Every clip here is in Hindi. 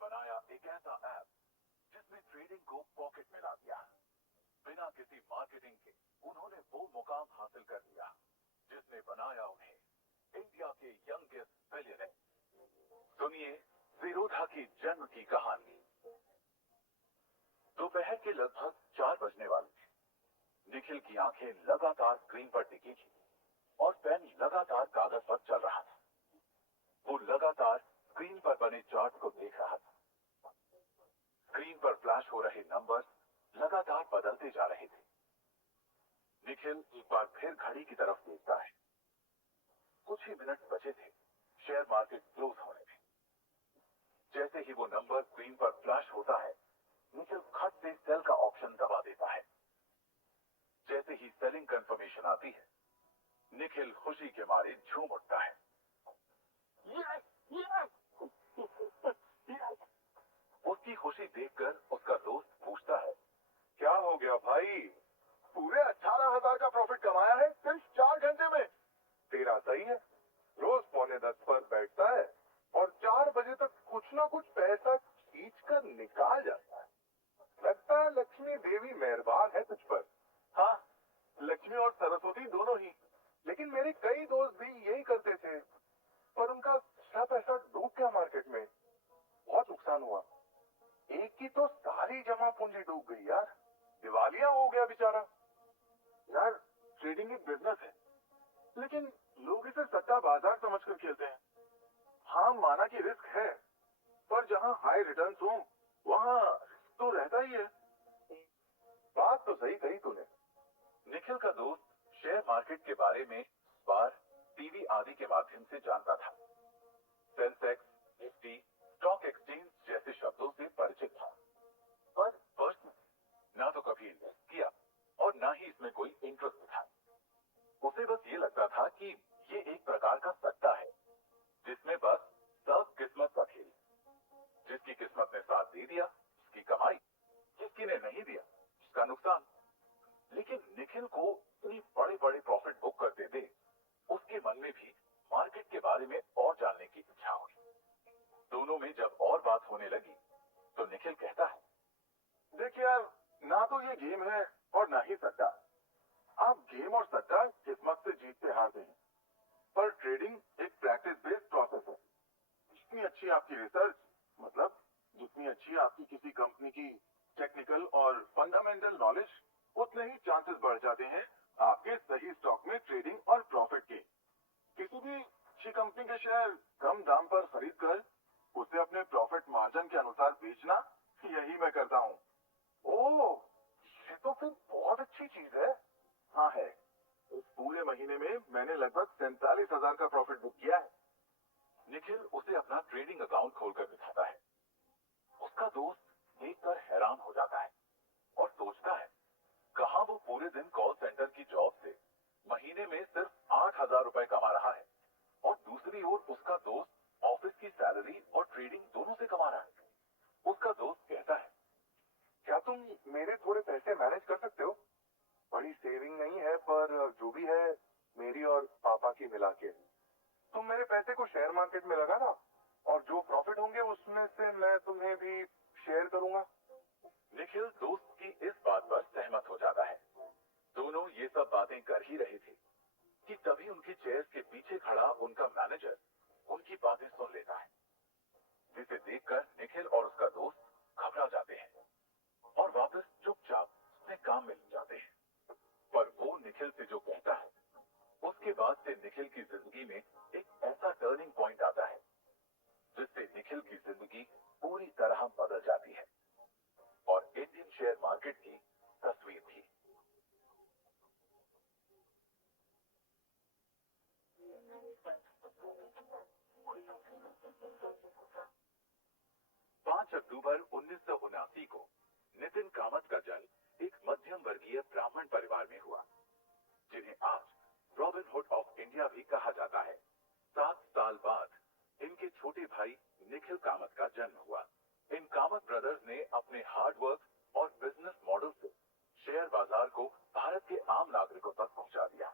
बनाया एक ऐसा ऐप जिसने ट्रेडिंग को पॉकेट में ला दिया। बिना किसी मार्केटिंग के उन्होंने वो मुकाम हासिल कर लिया जिसने बनाया उन्हें इंडिया के यंगेस्ट बिलियनर। सुनिए ज़ीरोधा की जन्म की कहानी। दोपहर के लगभग 4 बजने वाले थे। निखिल की आंखें लगातार स्क्रीन पर टिकी थी और पेन लगातार कागज पर चल रहा था। वो लगातार स्क्रीन पर बने चार्ट को देख रहा था। स्क्रीन पर फ्लैश हो रहे नंबर्स लगातार बदलते जा रहे थे। निखिल एक बार फिर घड़ी की तरफ देखता है। कुछ ही मिनट बचे थे शेयर मार्केट क्लोज होने में। जैसे ही वो नंबर स्क्रीन पर फ्लैश होता है, निखिल खट से सेल का ऑप्शन दबा देता है। जैसे ही सेलिंग कंफर्मेशन आती है, निखिल खुशी के मारे झूम उठता है। उसकी खुशी देखकर उसका दोस्त पूछता है, क्या हो गया भाई? पूरे 18,000 का प्रॉफिट कमाया है सिर्फ 4 घंटे में। तेरा सही है, रोज 9:45 पर बैठता है और 4 बजे तक कुछ ना कुछ पैसा खींच कर निकाल जाता है। लगता है लक्ष्मी देवी मेहरबान है तुझ पर। हाँ, लक्ष्मी और सरस्वती दोनों ही। लेकिन मेरे कई दोस्त भी यही करते थे, पर उनका सब पैसा डूब गया मार्केट में। बहुत नुकसान हुआ। एक की तो सारी जमा पूंजी डूब गई यार। दिवालिया हो गया बेचारा। यार, ट्रेडिंग एक बिजनेस है, लेकिन लोग इसे सट्टा बाजार समझकर खेलते हैं। हाँ, माना कि रिस्क है, पर जहाँ हाई रिटर्न हो वहाँ रिस्क तो रहता ही है। बात तो सही कही तूने। निखिल का दोस्त शेयर मार्केट के बारे में बार टीवी आदि के माध्यम से जानता था। सेंसेक्स, निफ्टी, स्टॉक एक्सचेंज जैसे शब्दों से परिचित था, पर पर्सनल ना तो कभी इन्वेस्ट किया और ना ही इसमें कोई इंटरेस्ट था। उसे बस ये लगता था कि ये एक प्रकार का सट्टा है जिसमें बस सब किस्मत का खेल। जिसकी किस्मत ने साथ दे दिया उसकी कमाई, जिसकी ने नहीं दिया उसका नुकसान। लेकिन निखिल को इतनी बड़े-बड़े प्रॉफिट बुक करते थे, उसके मन में भी मार्केट के बारे में और जानने की इच्छा हुई। दोनों में जब और बात होने लगी तो निखिल कहता है, देख यार, ना तो ये गेम है और ना ही सट्टा। आप गेम और सट्टा किस्मत से जीतते हारते हैं, पर ट्रेडिंग एक प्रैक्टिस बेस्ड प्रोसेस है। जितनी अच्छी आपकी रिसर्च, मतलब जितनी अच्छी आपकी किसी कंपनी की टेक्निकल और फंडामेंटल नॉलेज, उतने ही चांसेस बढ़ जाते हैं आपके सही स्टॉक में ट्रेडिंग और प्रॉफिट के। किसी भी अच्छी कंपनी के शेयर कम दाम पर खरीद कर उसे अपने प्रॉफिट मार्जिन के अनुसार बेचना, यही मैं करता हूँ। ओह, ये तो फिर बहुत अच्छी चीज है। हाँ है। इस पूरे महीने में मैंने लगभग 47,000 का प्रॉफिट बुक किया है। निखिल उसे अपना ट्रेडिंग अकाउंट खोलकर दिखाता है। उसका दोस्त देखकर हैरान हो जाता है और सोचता है, कहां वो पूरे दिन कॉल सेंटर की जॉब से महीने में सिर्फ 8,000 रुपए कमा रहा है और दूसरी ओर उसका दोस्त ऑफिस की सैलरी और ट्रेडिंग दोनों से कमा रहा है। उसका दोस्त कहता है, क्या तुम मेरे थोड़े पैसे मैनेज कर सकते हो? बड़ी सेविंग नहीं है, पर जो भी है मेरी और पापा की मिला के। तुम मेरे पैसे को शेयर मार्केट में लगाना और जो प्रॉफिट होंगे उसमें से मैं तुम्हें भी शेयर करूंगा। निखिल दोस्त की इस बात पर सहमत हो जाता है। दोनों ये सब बातें कर ही रहे थे कि तभी उनकी चेयर के पीछे खड़ा उनका मैनेजर उनकी बातें सुन लेता है, जिसे देखकर निखिल और उसका दोस्त घबरा जाते हैं और वापस चुपचाप अपने काम में लग जाते हैं। पर वो निखिल से जो कहता है, उसके बाद से निखिल की जिंदगी में एक ऐसा टर्निंग पॉइंट आता है जिससे निखिल की जिंदगी पूरी तरह बदल जाती है और इंडियन शेयर मार्केट की तस्वीर भी। 5 अक्टूबर 1979 को नितिन कामत का जन्म एक मध्यम वर्गीय ब्राह्मण परिवार में हुआ, जिन्हें आज रॉबिन हुड ऑफ इंडिया भी कहा जाता है। 7 साल बाद इनके छोटे भाई निखिल कामत का जन्म हुआ। इन कामत ब्रदर्स ने अपने हार्डवर्क और बिजनेस मॉडल से शेयर बाजार को भारत के आम नागरिकों तक पहुंचा दिया।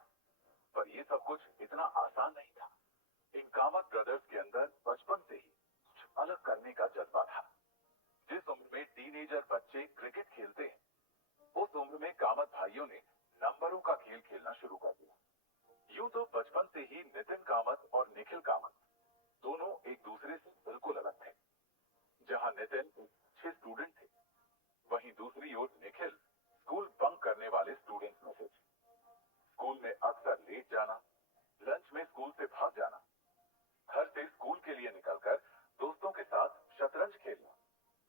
पर यह सब कुछ इतना आसान नहीं था। इन कामत ब्रदर्स के अंदर बचपन से ही कुछ अलग करने का जज्बा था। टीनेजर बच्चे क्रिकेट खेलते हैं, उस उम्र में कामत भाइयों ने नंबरों का खेल खेलना शुरू कर दिया। यूं तो बचपन से ही नितिन कामत और निखिल कामत दोनों एक दूसरे से बिल्कुल अलग थे। जहां नितिन एक अच्छे स्टूडेंट थे, वहीं दूसरी ओर निखिल स्कूल बंक करने वाले स्टूडेंट्स में से थे। स्कूल में अक्सर लेट जाना, लंच में स्कूल से भाग जाना, घर से स्कूल के लिए निकलकर दोस्तों के साथ शतरंज खेलना,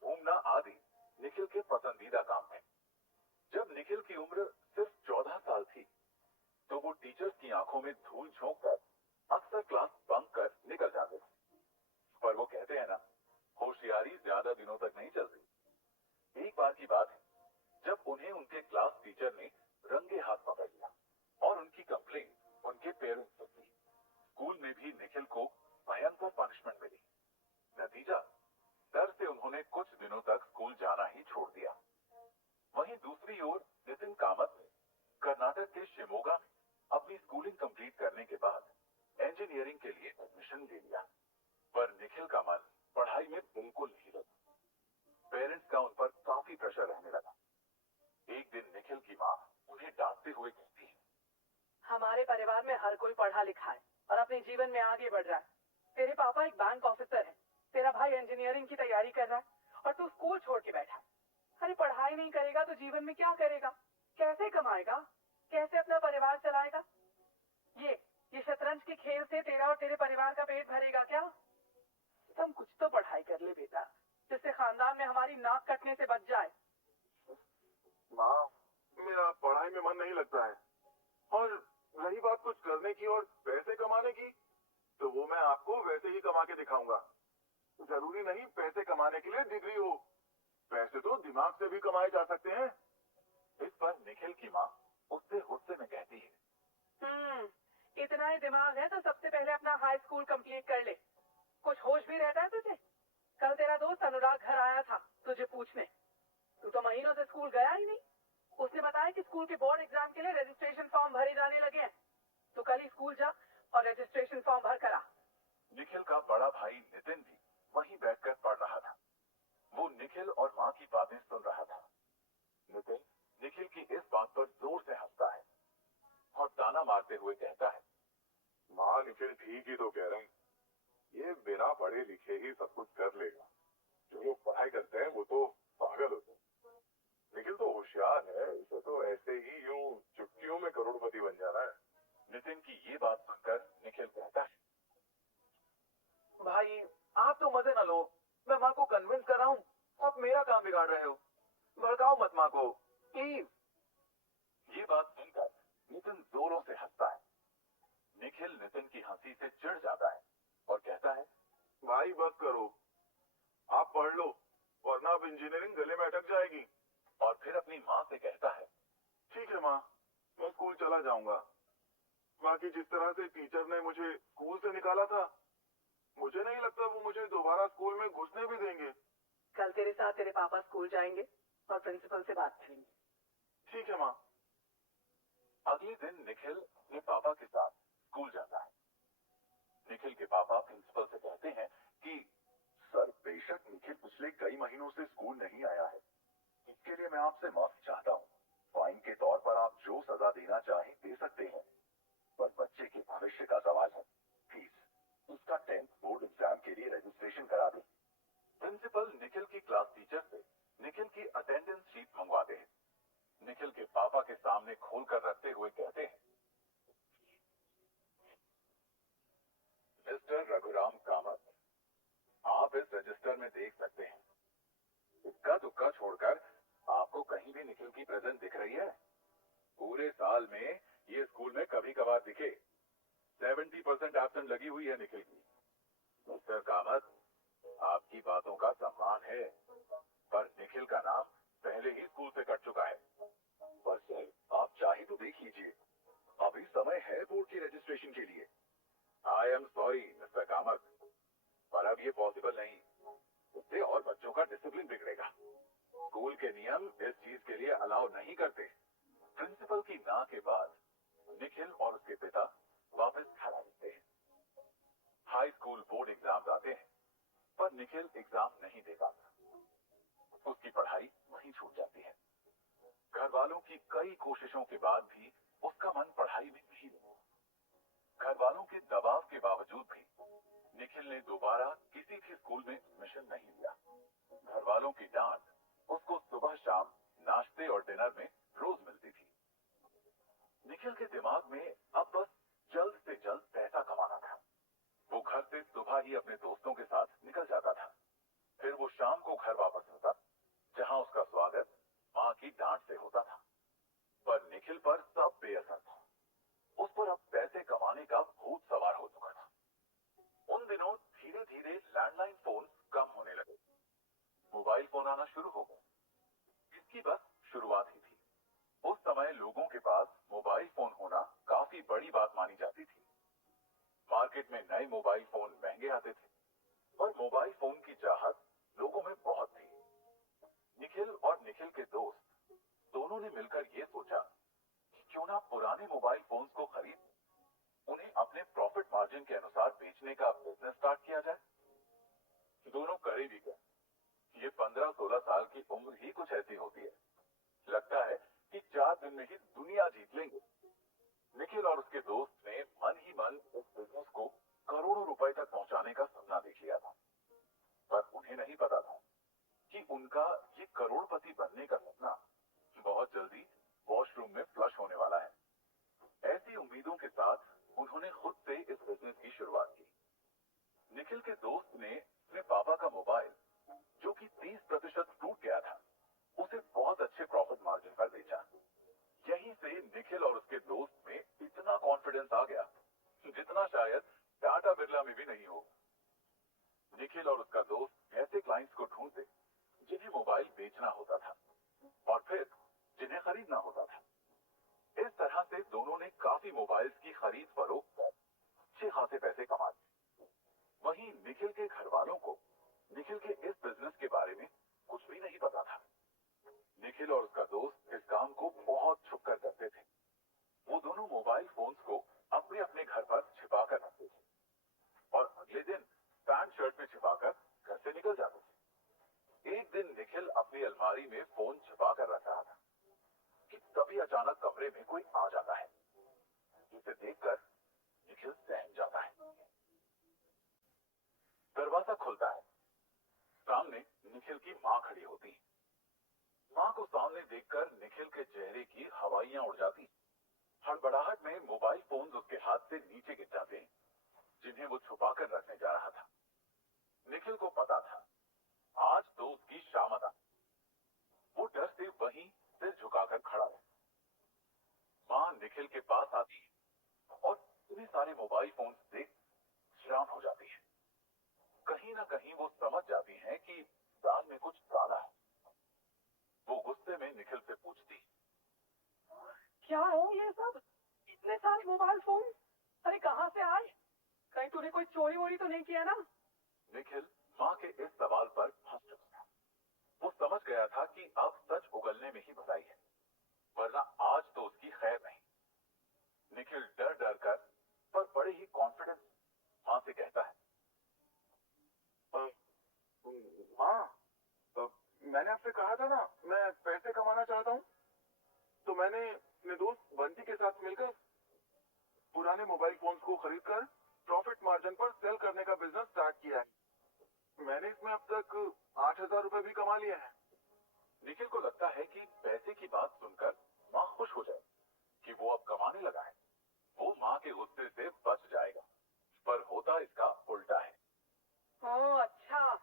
घूमना आदि निखिल के पसंदीदा काम थे। जब निखिल की उम्र सिर्फ 14 साल थी, तो वो टीचर्स की आंखों में धूल झोंक कर अक्सर क्लास बंक कर निकल जाते थे। पर वो कहते हैं ना, होशियारी ज्यादा दिनों तक नहीं चलती। एक बार की बात है, जब उन्हें उनके क्लास टीचर ने रंगे हाथ पकड़ लिया और उनकी कंप्लेंट उनके पेरेंट्स से की। स्कूल में भी निखिल को भयंकर पनिशमेंट मिली। नतीजा, डर से उन्होंने कुछ दिनों तक स्कूल जाना ही छोड़ दिया। वहीं दूसरी ओर नितिन कामत ने कर्नाटक के शिमोगा में अपनी स्कूलिंग कंप्लीट करने के बाद इंजीनियरिंग के लिए एडमिशन ले लिया। पर निखिल का मन पढ़ाई में बिल्कुल नहीं लगा। पेरेंट्स का उन पर काफी प्रेशर रहने लगा। एक दिन निखिल की माँ उन्हें डांटते हुए कहती है, हमारे परिवार में हर कोई पढ़ा लिखा है और अपने जीवन में आगे बढ़ रहा है। तेरे पापा एक बैंक ऑफिसर है, तेरा भाई इंजीनियरिंग की तैयारी कर रहा है और तू स्कूल छोड़ के बैठा है। अरे पढ़ाई नहीं करेगा तो जीवन में क्या करेगा? कैसे कमाएगा? कैसे अपना परिवार चलाएगा? ये शतरंज के खेल से तेरा और तेरे परिवार का पेट भरेगा क्या? तुम कुछ तो पढ़ाई कर ले बेटा, जिससे खानदान में हमारी नाक कटने से बच जाए। माँ, मेरा पढ़ाई में मन नहीं लगता है, और रही बात कुछ करने की और पैसे कमाने की, तो वो मैं आपको वैसे ही कमा के दिखाऊंगा। जरूरी नहीं पैसे कमाने के लिए डिग्री हो, पैसे तो दिमाग से भी कमाए जा सकते हैं। इस पर निखिल की माँ उससे गुस्से में कहती है, इतना ही दिमाग है तो सबसे पहले अपना हाई स्कूल कंप्लीट कर ले। कुछ होश भी रहता है तुझे? कल तेरा दोस्त अनुराग घर आया था तुझे पूछने, तू तो महीनों से स्कूल गया ही नहीं। उसने बताया कि स्कूल के बोर्ड एग्जाम के लिए रजिस्ट्रेशन फॉर्म भरे जाने लगे हैं, तो कल ही स्कूल जा और रजिस्ट्रेशन फॉर्म भर करा। निखिल का बड़ा भाई नितिन भी वहीं बैठकर पढ़ रहा था। वो निखिल और माँ की बातें सुन रहा था। नितिन निखिल की इस बात पर जोर से हंसता है और ताना मारते हुए कहता है, माँ, निखिल ठीक ही तो कह रहे हैं, ये बिना पढ़े लिखे ही सब कुछ कर लेगा। जो लोग पढ़ाई करते हैं वो तो पागल होते हैं। निखिल तो होशियार है, इसे तो ऐसे ही यूं चुटकियों में करोड़पति बन जाना है। नितिन की ये बात सुनकर निखिल कहता है, भाई आप तो मजे न लो, मैं माँ को कन्विंस कर रहा हूँ, आप मेरा काम बिगाड़ रहे हो। भड़काओ मत माँ को, प्लीज। ये बात सुनकर नितिन जोरों से हंसता है। निखिल नितिन की हंसी से चिढ़ जाता है और कहता है, भाई बस करो, आप पढ़ लो वरना अब इंजीनियरिंग गले में अटक जाएगी। और फिर अपनी माँ से कहता है, ठीक है माँ, मैं स्कूल चला जाऊंगा। बाकी जिस तरह से टीचर ने मुझे स्कूल से निकाला था, मुझे नहीं लगता वो मुझे दोबारा स्कूल में घुसने भी देंगे। कल तेरे साथ तेरे पापा स्कूल जाएंगे और प्रिंसिपल से बात करेंगे। ठीक है माँ। अगले दिन निखिल अपने पापा के साथ स्कूल जाता है। निखिल के पापा प्रिंसिपल से कहते हैं कि सर, बेशक निखिल पिछले कई महीनों से स्कूल नहीं आया है, इसके लिए मैं आपसे माफी चाहता हूँ। फाइन के तौर पर आप जो सजा देना चाहें दे सकते हैं, पर बच्चे के भविष्य का सवाल है, प्लीज उसका 10th बोर्ड एग्जाम के लिए रजिस्ट्रेशन करा दें। प्रिंसिपल निखिल की क्लास टीचर से निखिल की अटेंडेंस शीट मंगवाते हैं। निखिल के पापा के सामने खोलकर रखते हुए कहते हैं, मिस्टर रघुराम कामत, आप इस रजिस्टर में देख सकते हैं, इक्का दुक्का छोड़कर आपको कहीं भी निखिल की प्रेजेंस दिख रही है? पूरे साल में ये स्कूल में कभी कभार दिखे। 70% एब्सेंट लगी हुई है निखिल की। मिस्टर कामत, आपकी बातों का सम्मान है, पर निखिल का नाम पहले ही स्कूल से कट चुका है। पर सर, आप चाहे तो देख लीजिए, अभी समय है बोर्ड की रजिस्ट्रेशन के लिए। I am sorry mister Kamat, पर अब ये पॉसिबल नहीं। उससे और बच्चों का डिसिप्लिन बिगड़ेगा। स्कूल के नियम इस चीज के लिए अलाउ नहीं करते। प्रिंसिपल की ना के बाद निखिल और उसके पिता वापस घर आ जाते हैं। हाई स्कूल बोर्ड एग्जाम आते हैं, पर निखिल एग्जाम नहीं दे पाता। उसकी पढ़ाई घर वालों की कई कोशिशों के बाद भी उसका मन पढ़ाई में नहीं लगा। घर वालों के दबाव के बावजूद भी निखिल ने दोबारा किसी भी स्कूल में एडमिशन नहीं लिया। घर वालों की डांट उसको सुबह शाम नाश्ते और डिनर में रोज मिलती थी। निखिल के दिमाग में अब बस जल्द से जल्द पैसा कमाना था। वो घर से सुबह ही अपने दोस्तों के साथ निकल जाता था, फिर वो शाम को घर वापस आता, जहां उसका स्वागत मां की डांट से होता था। पर निखिल पर सब बेअसर था। उस पर अब पैसे कमाने का भूत सवार हो चुका था। उन दिनों धीरे धीरे लैंडलाइन फोन कम होने लगे, मोबाइल फोन आना शुरू हो गए। इसकी बस शुरुआत ही थी। उस समय लोगों के पास मोबाइल फोन होना काफी बड़ी बात मानी जाती थी। मार्केट में नए मोबाइल फोन महंगे आते थे, पर मोबाइल फोन की चाहत लोगों में बहुत थी। निखिल और निखिल के दोस्त दोनों ने मिलकर ये सोचा कि क्यों ना पुराने मोबाइल फोन्स को खरीद उन्हें अपने प्रॉफिट मार्जिन के अनुसार बेचने का बिजनेस स्टार्ट किया जाए। दोनों करे भी गए। ये 15-16 साल की उम्र ही कुछ ऐसी होती है। लगता है कि 4 दिन में ही दुनिया जीत लेंगे। निखिल और उसके दोस्त ने मन ही मन इस बिजनेस को करोड़ों रुपए तक पहुंचाने का सपना देख लिया था। पर उन्हें नहीं पता था कि उनका ये करोड़पति बनने का सपना बहुत जल्दी वॉशरूम में फ्लश होने वाला है। ऐसी उम्मीदों के साथ उन्होंने खुद से इस बिजनेस की शुरुआत की। निखिल के दोस्त ने अपने पापा का मोबाइल, जो कि 30% टूट गया था, उसे बहुत अच्छे प्रॉफिट मार्जिन पर बेचा। यहीं से निखिल और उसके दोस्त में इतना कॉन्फिडेंस आ गया जितना शायद टाटा बिरला में भी नहीं हो। निखिल और उसका दोस्त ऐसे क्लाइंट्स को ढूंढते जिन्हें मोबाइल बेचना होता था और फिर जिन्हें खरीदना होता था। इस तरह से दोनों ने काफी मोबाइल्स की खरीद फरोख्त कर अच्छे खासे पैसे कमा लिए। वहीं निखिल के घर वालों को निखिल के इस बिजनेस के बारे में कुछ भी नहीं पता था। निखिल और उसका दोस्त इस काम को बहुत छुपकर करते थे। वो दोनों मोबाइल फोन्स को अपने अपने घर पर छिपा कर रखते थे और अगले दिन पैंट शर्ट में छिपाकर घर से निकल जाते थे। एक दिन निखिल अपनी अलमारी में फोन छिपा कर रख रहा था कि तभी अचानक कमरे में कोई आ जाता है, जिसे देखकर निखिल सहम जाता है। दरवाजा खुलता है। सामने निखिल की मां खड़ी होती है। मां को सामने देखकर निखिल के चेहरे की हवाइयां उड़ जाती। हड़बड़ाहट में मोबाइल फोन उसके हाथ से नीचे गिर जाते हैं, जिन्हें वो छुपाकर रखने जा रहा था। निखिल को पता था आज तो उसकी शामत आ। वो डर से वहीं सिर झुकाकर खड़ा है। मां निखिल के पास आती है और इतने सारे मोबाइल फोन देख हैरान हो जाती है। कहीं ना कहीं वो समझ जाती हैं कि दाल में कुछ काला है। वो गुस्से में निखिल से पूछती, क्या है ये सब? इतने सारे मोबाइल फोन? अरे कहाँ से आए? कहीं तूने कोई चोरी वोरी तो नहीं किया ना? निखिल मां के इस सवाल पर फंस चुका था। वो समझ गया था कि अब सच उगलने में ही भलाई है, वरना आज तो उसकी खैर नहीं। निखिल डर डर कर पर बड़े ही कॉन्फिडेंस मां से कहता है, मां, मैंने आपसे कहा था ना मैं पैसे कमाना चाहता हूँ, तो मैंने अपने दोस्त बंटी के साथ मिलकर पुराने मोबाइल फोन्स को खरीदकर प्रॉफिट मार्जिन पर सेल करने का बिजनेस स्टार्ट किया है। मैंने इसमें अब तक 8,000 रुपए भी कमा लिए हैं। निखिल को लगता है कि पैसे की बात सुनकर मां खुश हो जाए कि वो अब कमाने लगा है। वो मां के गुस्से से बच जाएगा, पर होता इसका उल्टा है। ओह अच्छा,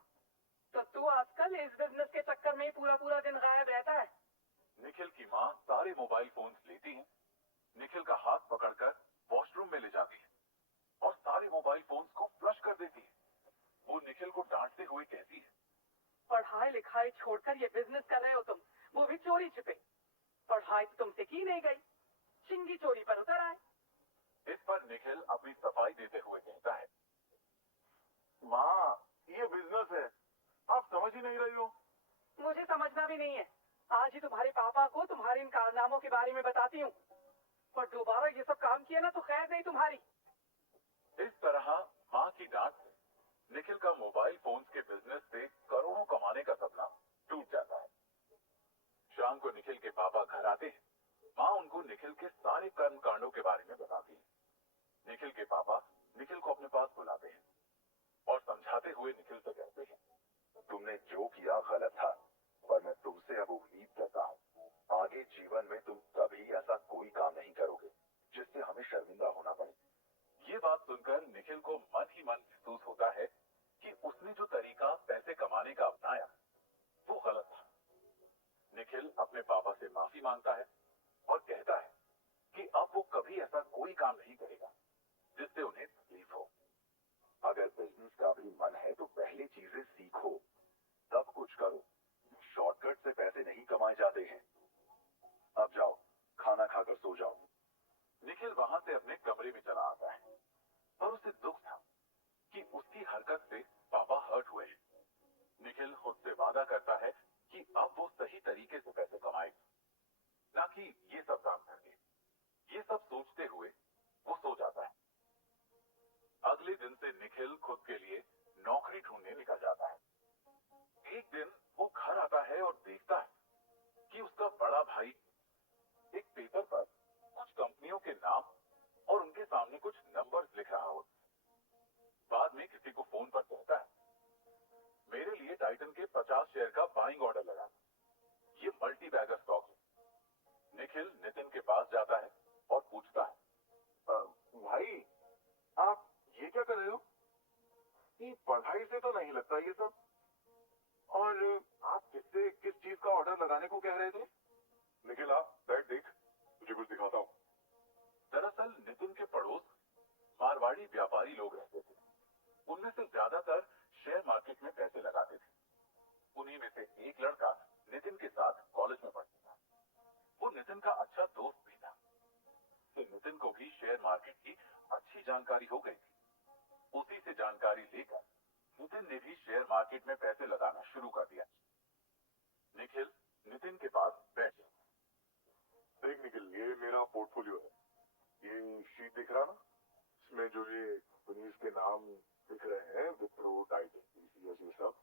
तो तू आजकल इस बिजनेस के चक्कर में ही पूरा पूरा दिन गायब रहता है। निखिल की मां सारे मोबाइल फोन्स लेती है, निखिल का हाथ पकड़कर वॉशरूम में ले जाती है और सारे मोबाइल फोन्स को फ्लश कर देती है। वो निखिल को डांटते हुए कहती है, पढ़ाई लिखाई छोड़कर ये बिजनेस कर रहे हो तुम, वो भी चोरी छिपे। पढ़ाई तो तुमसे की नहीं गई, चिंगी चोरी पर उतर आए। इस पर निखिल अपनी सफाई देते हुए कहता है, माँ ये बिजनेस है, आप समझ ही नहीं रही हो। मुझे समझना भी नहीं है। आज ही तुम्हारे पापा को तुम्हारे इन कारनामों के बारे में बताती हूँ, पर दोबारा ये सब काम किया ना तो खैर नहीं तुम्हारी। इस तरह माँ की डांट से निखिल का मोबाइल फोन्स के बिजनेस से करोड़ों कमाने का सपना टूट जाता है। शाम को निखिल के पापा पापा घर आते हैं, माँ उनको निखिल के सारे कर्म कांडों के बारे में बताती है। निखिल के पापा निखिल को अपने पास बुलाते हैं और समझाते हुए निखिल से कहते हैं, तुमने जो किया गलत था, पर मैं तुमसे अब उम्मीद करता हूँ आगे जीवन में तुम कभी ऐसा कोई काम नहीं करोगे जिससे हमें शर्मिंदा होना पड़े। ये बात सुनकर निखिल को मन ही मन महसूस होता है कि उसने जो तरीका पैसे कमाने का अपनाया वो गलत था। निखिल अपने पापा से माफी मांगता है और कहता है कि अब वो कभी ऐसा कोई काम नहीं करेगा जिससे उन्हें तकलीफ हो। अगर बिजनेस का भी मन है तो पहले चीजें सीखो, तब कुछ करो। शॉर्टकट से पैसे नहीं कमाए जाते हैं। अब जाओ, खाना खाकर सो जाओ। निखिल वहां से अपने कमरे में चला आता है, पर उसे दुख था कि उसकी हरकत से पापा हर्ट हुए हैं। निखिल खुद से वादा करता है कि अब वो सही तरीके से पैसे कमाएगा, ना कि ये सब काम करके। ये सब सोचते हुए वो सो जाता है। अगले दिन से निखिल खुद के लिए नौकरी ढूंढने निकल जाता है। एक दिन वो घर आता है और देखता है कि उसका बड़ा भाई एक पेपर पर कुछ कंपनियों के नाम और उनके सामने कुछ नंबर्स लिख रहा होता है। बाद में किसी को फोन पर कहता है, मेरे लिए टाइटन के 50 शेयर का बाइंग ऑर्डर लगा, ये मल्टी बैगर स्टॉक है। निखिल नितिन के पास जाता है और पूछता है, भाई आप ये क्या कर रहे हो? ये पढ़ाई से तो नहीं लगता ये सब। और आप किससे किस चीज का ऑर्डर लगाने को कह रहे थे? निखिल आप बैठ देख, तुझे कुछ दिखाता हूँ। दरअसल नितिन के पड़ोस मारवाड़ी व्यापारी लोग रहते थे। उनमें से ज्यादातर शेयर मार्केट में पैसे लगाते थे। उन्हीं में से एक लड़का नितिन के साथ कॉलेज में पढ़ता था। वो नितिन का अच्छा दोस्त भी था। तो नितिन को भी शेयर मार्केट की अच्छी जानकारी हो गई थी। उसी से जानकारी लेकर नितिन ने भी शेयर मार्केट में पैसे लगाना शुरू कर दिया। निखिल नितिन के पास बैठ गया। देख निखिल, ये मेरा पोर्टफोलियो है। ये शीट दिख रहा ना, इसमें जो ये कंपनीज के नाम दिख रहे हैं, विप्रो, टाइटन, टीसीएस, ये सब,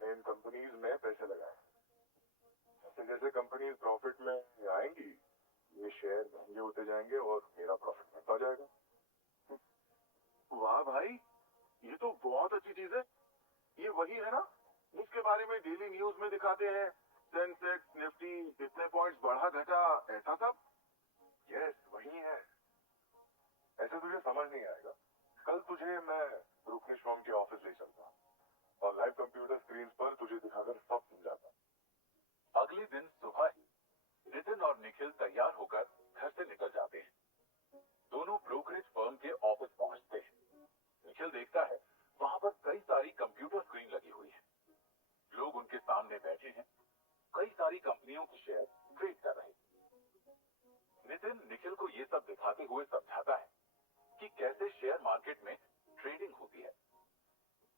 इन कंपनीज में पैसे लगाए। जैसे जैसे कंपनीज प्रॉफिट में आएंगी, ये शेयर महंगे होते जाएंगे और मेरा प्रॉफिट बढ़ता जाएगा। वाह भाई, ये तो बहुत अच्छी चीज है। ये वही है ना जिसके बारे में डेली न्यूज में दिखाते हैं, सेंसेक्स निफ्टी इतने पॉइंट्स बढ़ा घटा, ऐसा सब? यस, वही है। ऐसे तुझे समझ नहीं आएगा। कल तुझे मैं ब्रोकरेज फर्म के ऑफिस ले चलता हूं और लाइव कंप्यूटर स्क्रीन पर तुझे दिखाकर सब समझाता। अगले दिन सुबह ही नितिन और निखिल तैयार होकर घर से निकल जाते हैं। दोनों ब्रोकरेज फर्म के ऑफिस पहुंचते हैं। निखिल देखता है वहां पर कई सारी कंप्यूटर स्क्रीन लगी हुई है। लोग उनके सामने बैठे हैं। कई सारी कंपनियों के शेयर ट्रेड कर रहे हैं। नितिन निखिल को ये सब दिखाते हुए समझाता है कि कैसे शेयर मार्केट में ट्रेडिंग होती है।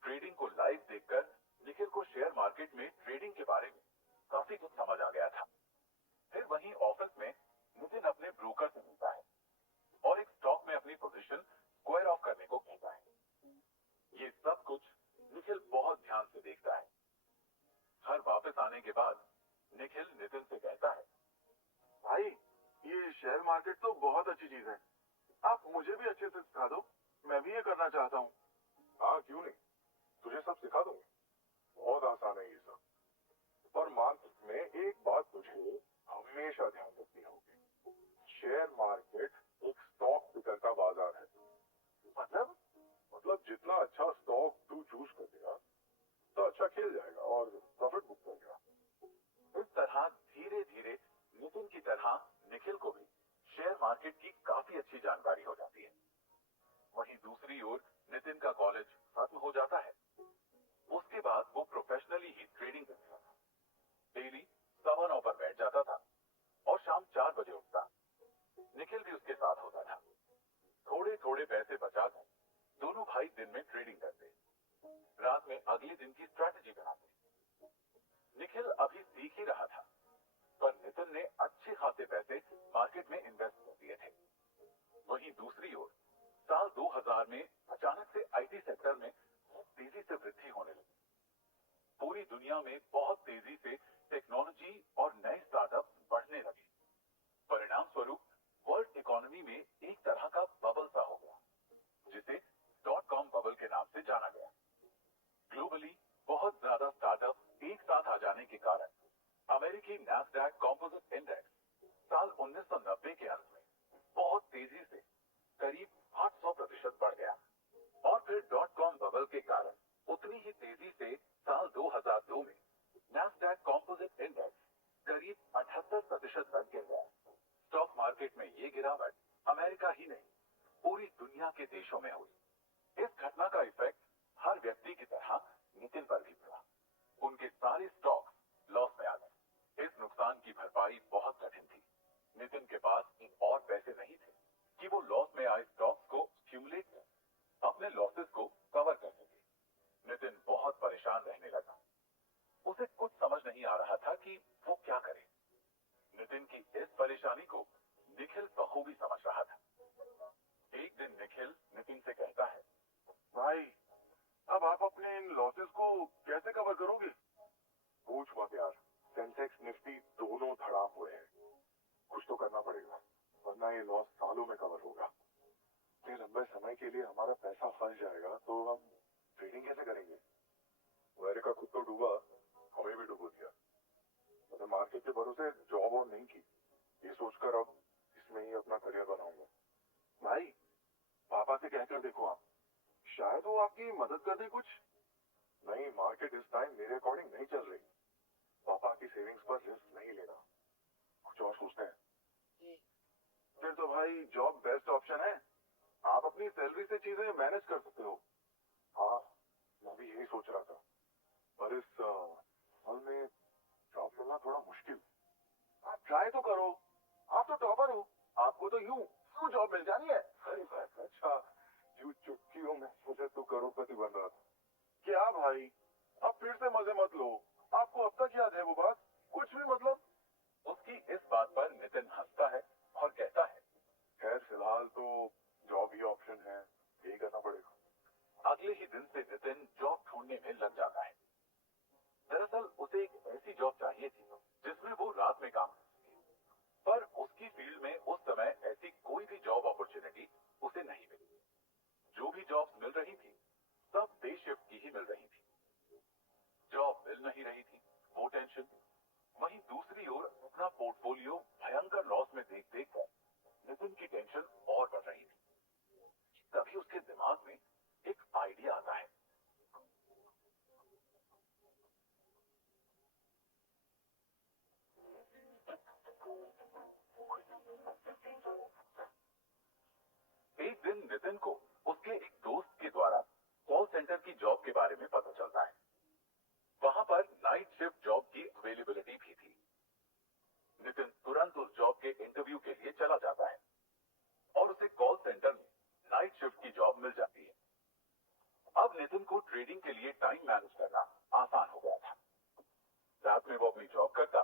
ट्रेडिंग को लाइव देखकर निखिल को शेयर मार्केट में ट्रेडिंग के बारे में काफी कुछ समझ आ गया था। फिर वहीं ऑफिस में नितिन अपने ब्रोकर से मिलता है और एक स्टॉक में अपनी पोजीशन स्क्वायर ऑफ करने को कहता है। ये सब कुछ निखिल बहुत ध्यान से देखता है। घर वापस आने के बाद निखिल नितिन से कहता है, भाई ये शेयर मार्केट तो बहुत अच्छी चीज है, आप मुझे भी अच्छे से सिखा दो, मैं भी ये करना चाहता हूँ। हाँ क्यों नहीं, तुझे सब सिखा दूंगा। बहुत आसान है ये सब। पर मार्केट में एक बात तुझे हमेशा ध्यान रखनी होगी, शेयर मार्केट एक स्टॉक पिकर का बाजार है। मतलब जितना अच्छा स्टॉक तू चूज करेगा तो अच्छा खेल जाएगा और प्रॉफिट बुक करेगा। इस तरह धीरे धीरे नितिन की तरह निखिल को भी शेयर मार्केट की काफी अच्छी जानकारी हो जाती है। वहीं दूसरी ओर नितिन का कॉलेज खत्म हो जाता है। उसके बाद वो प्रोफेशनली ही ट्रेडिंग करता था। डेली 9:15 पर बैठ जाता था और शाम 4 बजे उठता। निखिल भी उसके साथ होता था। थोड़े थोड़े पैसे बचाकर दोनों भाई दिन में ट्रेडिंग करते, रात में अगले दिन की स्ट्रैटेजी बनाते। निखिल अभी सीख ही रहा था, पर नितिन ने अच्छे खासे पैसे मार्केट में इन्वेस्ट कर दिए थे। वहीं दूसरी ओर साल 2000 में अचानक से आईटी सेक्टर में बहुत तेजी से वृद्धि होने लगी। पूरी दुनिया में बहुत तेजी से टेक्नोलॉजी और नए स्टार्टअप बढ़ बढ़ने लगे। परिणाम स्वरूप वर्ल्ड इकोनॉमी में एक तरह का बबल सा हो गया, जिसे डॉट कॉम बबल के नाम से जाना गया। ग्लोबली बहुत ज्यादा स्टार्टअप एक साथ आ जाने के कारण अमेरिकी नैस्डैक कंपोजिट इंडेक्स साल 1990 के अंत में बहुत तेजी से करीब 800% बढ़ गया और फिर डॉट कॉम बबल के कारण उतनी ही तेजी से साल 2002 में नैस्डैक कंपोजिट इंडेक्स करीब 78% तक गिर गया। स्टॉक मार्केट में ये गिरावट अमेरिका ही नहीं, पूरी दुनिया के देशों में हुई। इस घटना का इफेक्ट हर व्यक्ति की तरह नितिन पर भी पड़ा। उनके सारे स्टॉक लॉस में आ गए। इस नुकसान की भरपाई बहुत कठिन थी। नितिन के पास और पैसे नहीं थे कि वो लॉस में आए स्टॉक्स को एक्यूमुलेट कर अपने लॉसेस को कवर कर सके। नितिन बहुत परेशान रहने लगा। उसे कुछ समझ नहीं आ रहा था कि वो क्या करे। नितिन की इस परेशानी को निखिल बखूबी समझ रहा था। एक दिन निखिल नितिन से कहता है, भाई, अब आप अपने इन लॉसेस को कैसे कवर करोगे? पूछ मत यार, सेंसेक्स निफ्टी दोनों धड़ाम हुए हैं। कुछ तो करना पड़ेगा, वरना ये लॉस सालों में कवर होगा। इतने लंबे समय के लिए हमारा पैसा फंस जाएगा तो हम ट्रेडिंग कैसे करेंगे? अमेरिका खुद तो डूबा, हमें भी डूबो दिया। मैंने मार्केट के भरोसे जॉब और नहीं की, ये सोचकर अब इसमें ही अपना करियर बनाऊंगा। भाई, पापा से कहकर देखो आप, शायद वो आपकी मदद कर दे कुछ। नहीं, मार्केट इस टाइम मेरे अकॉर्डिंग नहीं चल रही। पापा की सेविंग्स पर रिस्क नहीं लेना, कुछ और सोचते हैं। फिर तो भाई जॉब बेस्ट ऑप्शन है। आप अपनी सैलरी से चीजें मैनेज कर सकते हो। हाँ, मैं भी यही सोच रहा था, पर इस साल में जॉब मिलना थोड़ा मुश्किल। आप ट्राई तो करो, आप तो टॉपर हो, आपको तो यूं जॉब मिल जानी है। सही बात। अच्छा, यूं चुटकियों में मुझे तो करोड़पति बन रहा था। क्या भाई, अब फिर से मजे मत लो। आपको अब तक याद है वो बात? कुछ भी मतलब। उसकी इस बात पर नितिन हंसता है और कहता है, खैर फिलहाल तो जॉब ही ऑप्शन है, यही करना पड़ेगा। अगले ही दिन से नितिन जॉब ढूंढने में लग जाता है। दरअसल उसे एक ऐसी जॉब चाहिए थी जिसमें वो रात में काम कर सके, पर उसकी फील्ड में उस समय ऐसी कोई भी जॉब अपॉर्चुनिटी उसे नहीं मिली। जो भी जॉब्स मिल रही थी सब डे शिफ्ट की ही मिल रही थी। जॉब मिल नहीं रही थी, वो टेंशन। वहीं दूसरी ओर अपना पोर्टफोलियो भयंकर लॉस में देख देख कर नितिन की टेंशन और बढ़ रही थी। तभी उसके दिमाग में एक आइडिया आता है। एक दिन नितिन को उसके एक दोस्त के द्वारा कॉल सेंटर की जॉब के बारे में पता चलता है। वहां पर नाइट शिफ्ट जॉब की अवेलेबिलिटी भी थी। नितिन तुरंत उस जॉब के इंटरव्यू के लिए चला जाता है और उसे कॉल सेंटर में नाइट शिफ्ट की जॉब मिल जाती है। अब नितिन को ट्रेडिंग के लिए टाइम मैनेज करना आसान हो गया था। रात में वो अपनी जॉब करता,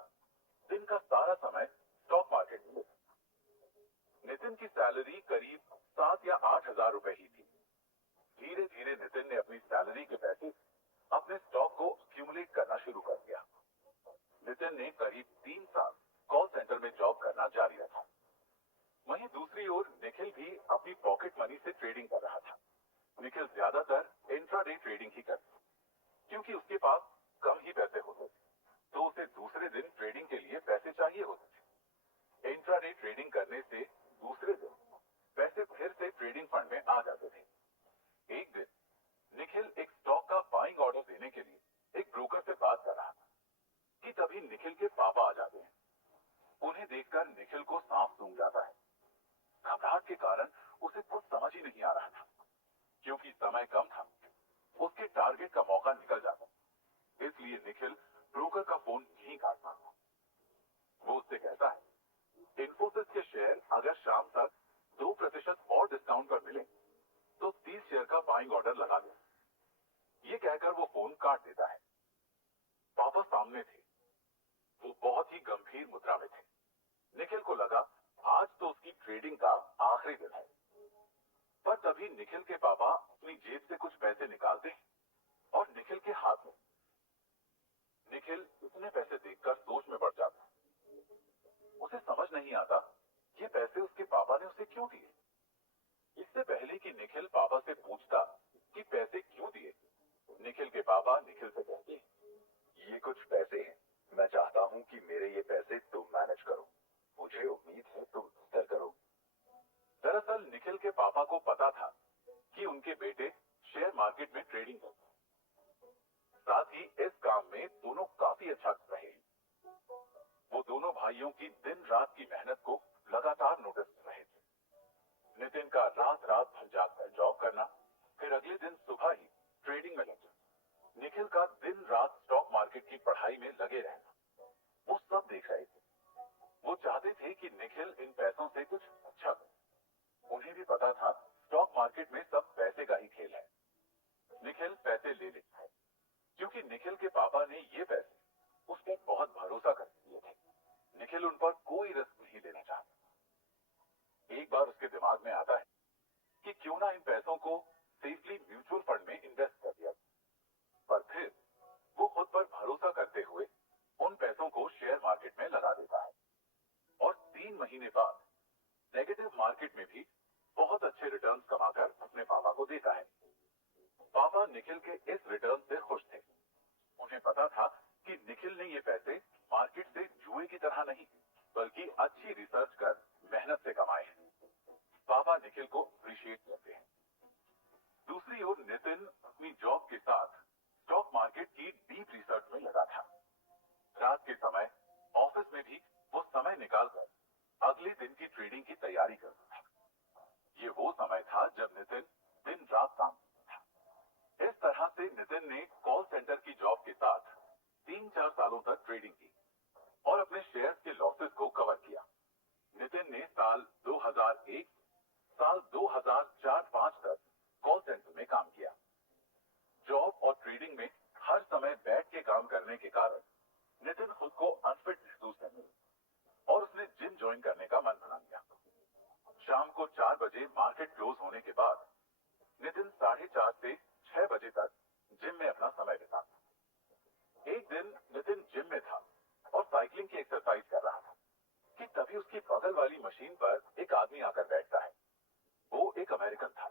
दिन का सारा समय स्टॉक मार्केट में। नितिन की सैलरी करीब 7 या 8 हजार रुपए ही थी। धीरे धीरे नितिन ने अपनी सैलरी के पैसे अपने स्टॉक को एक्यूमुलेट करना शुरू कर दिया। नितिन ने करीब 3 साल कॉल सेंटर में जॉब करना जारी रखा। वहीं दूसरी ओर निखिल भी अपनी पॉकेट मनी से ट्रेडिंग कर रहा था। निखिल ज्यादातर इंट्राडे ट्रेडिंग ही करता, क्योंकि उसके पास कम ही पैसे होते थे, तो उसे दूसरे दिन ट्रेडिंग के लिए पैसे चाहिए होते थे। इंट्राडे ट्रेडिंग करने से दूसरे दिन पैसे फिर से ट्रेडिंग फंड में आ जाते थे। एक दिन निखिल एक स्टॉक का बाइंग ऑर्डर देने के लिए एक ब्रोकर से बात कर रहा था कि तभी निखिल के पापा आ जाते हैं। उन्हें देखकर निखिल को सांप सूंघ जाता है। घबराहट के कारण उसे कुछ समझ ही नहीं आ रहा था, क्योंकि समय कम था। उसके टारगेट का मौका निकल जाता, इसलिए निखिल ब्रोकर का फोन नहीं काटता। वो उससे कहता है, इन्फोसिस के शेयर अगर शाम तक 2% और डिस्काउंट पर मिले तो 30 शेयर का बाइंग ऑर्डर लगा दे। ये कहकर वो फोन काट देता है। पापा सामने थे, वो बहुत ही गंभीर मुद्रा में थे। निखिल को लगा आज तो उसकी ट्रेडिंग का आखिरी दिन है, पर तभी निखिल के पापा अपनी जेब से कुछ पैसे निकालते हैं और निखिल के हाथ में। निखिल इतने पैसे देखकर सोच में पड़ जाता है। उसे समझ नहीं आता ये पैसे उसके पापा ने उसे क्यों दिए। इससे पहले कि निखिल पापा से पूछता कि पैसे क्यों दिए, निखिल के पापा निखिल से कहते, ये कुछ पैसे हैं, मैं चाहता हूं कि मेरे ये पैसे तुम मैनेज करो, मुझे उम्मीद है तुम बेहतर करो। दरअसल निखिल के पापा को पता था कि उनके बेटे शेयर मार्केट में ट्रेडिंग करते हैं, साथ ही इस काम में दोनों काफी अच्छा कर रहे हैं। वो दोनों भाइयों की दिन रात की मेहनत को लगातार नोटिस कर रहे थे। नितिन का रात रात भर जागकर जॉब करना, फिर अगले दिन सुबह ही ट्रेडिंग में लग जाना। निखिल का दिन रात स्टॉक मार्केट की पढ़ाई में लगे रहना, वो सब देख रहे थे। वो चाहते थे कि निखिल इन पैसों से कुछ अच्छा करे। उन्हें भी पता था स्टॉक मार्केट में सब पैसे का ही खेल है। निखिल पैसे ले लेता है क्योंकि निखिल के पापा ने ये पैसे उस पर बहुत भरोसा कर दिए थे। निखिल उन पर कोई रिस्क नहीं लेना चाहता। एक बार उसके दिमाग में आता है कि क्यों ना इन पैसों को सेफली म्यूचुअल फंड में इन्वेस्ट कर दिया, पर फिर वो खुद पर भरोसा करते हुए उन पैसों को शेयर मार्केट में लगा देता है और 3 महीने बाद नेगेटिव मार्केट में भी बहुत अच्छे रिटर्न्स कमाकर अपने पापा को देता है। पापा निखिल के इस रिटर्न से खुश थे। उन्हें पता था कि निखिल ने ये पैसे मार्केट से जुए की तरह नहीं, बल्कि अच्छी रिसर्च कर मेहनत से कमाए हैं। पापा निखिल को अप्रिशिएट करते हैं। दूसरी ओर नितिन अपनी जॉब के साथ स्टॉक मार्केट की डीप रिसर्च में लगा था। रात के समय ऑफिस में भी वो समय निकालकर अगले दिन की ट्रेडिंग की तैयारी करता था। ये वो समय था जब नितिन दिन रात काम करता था। इस तरह से नितिन ने कॉल सेंटर की जॉब के साथ 3-4 सालों तक ट्रेडिंग की और अपने शेयर्स के लॉसेस को कवर किया। नितिन ने साल 2001, साल 2004-5 तक कॉल सेंटर में काम किया। जॉब और ट्रेडिंग में हर समय बैठ के काम करने के कारण नितिन खुद को अनफिट महसूस करने लगा और उसने जिम ज्वाइन करने का मन बना लिया। शाम को 4 बजे मार्केट क्लोज होने के बाद नितिन 4:30 से 6 बजे तक जिम में अपना समय बिताता। एक दिन नितिन जिम में था और साइकिलिंग की एक्सरसाइज कर रहा था कि तभी उसकी बगल वाली मशीन पर एक आदमी आकर बैठता है। वो एक अमेरिकन था।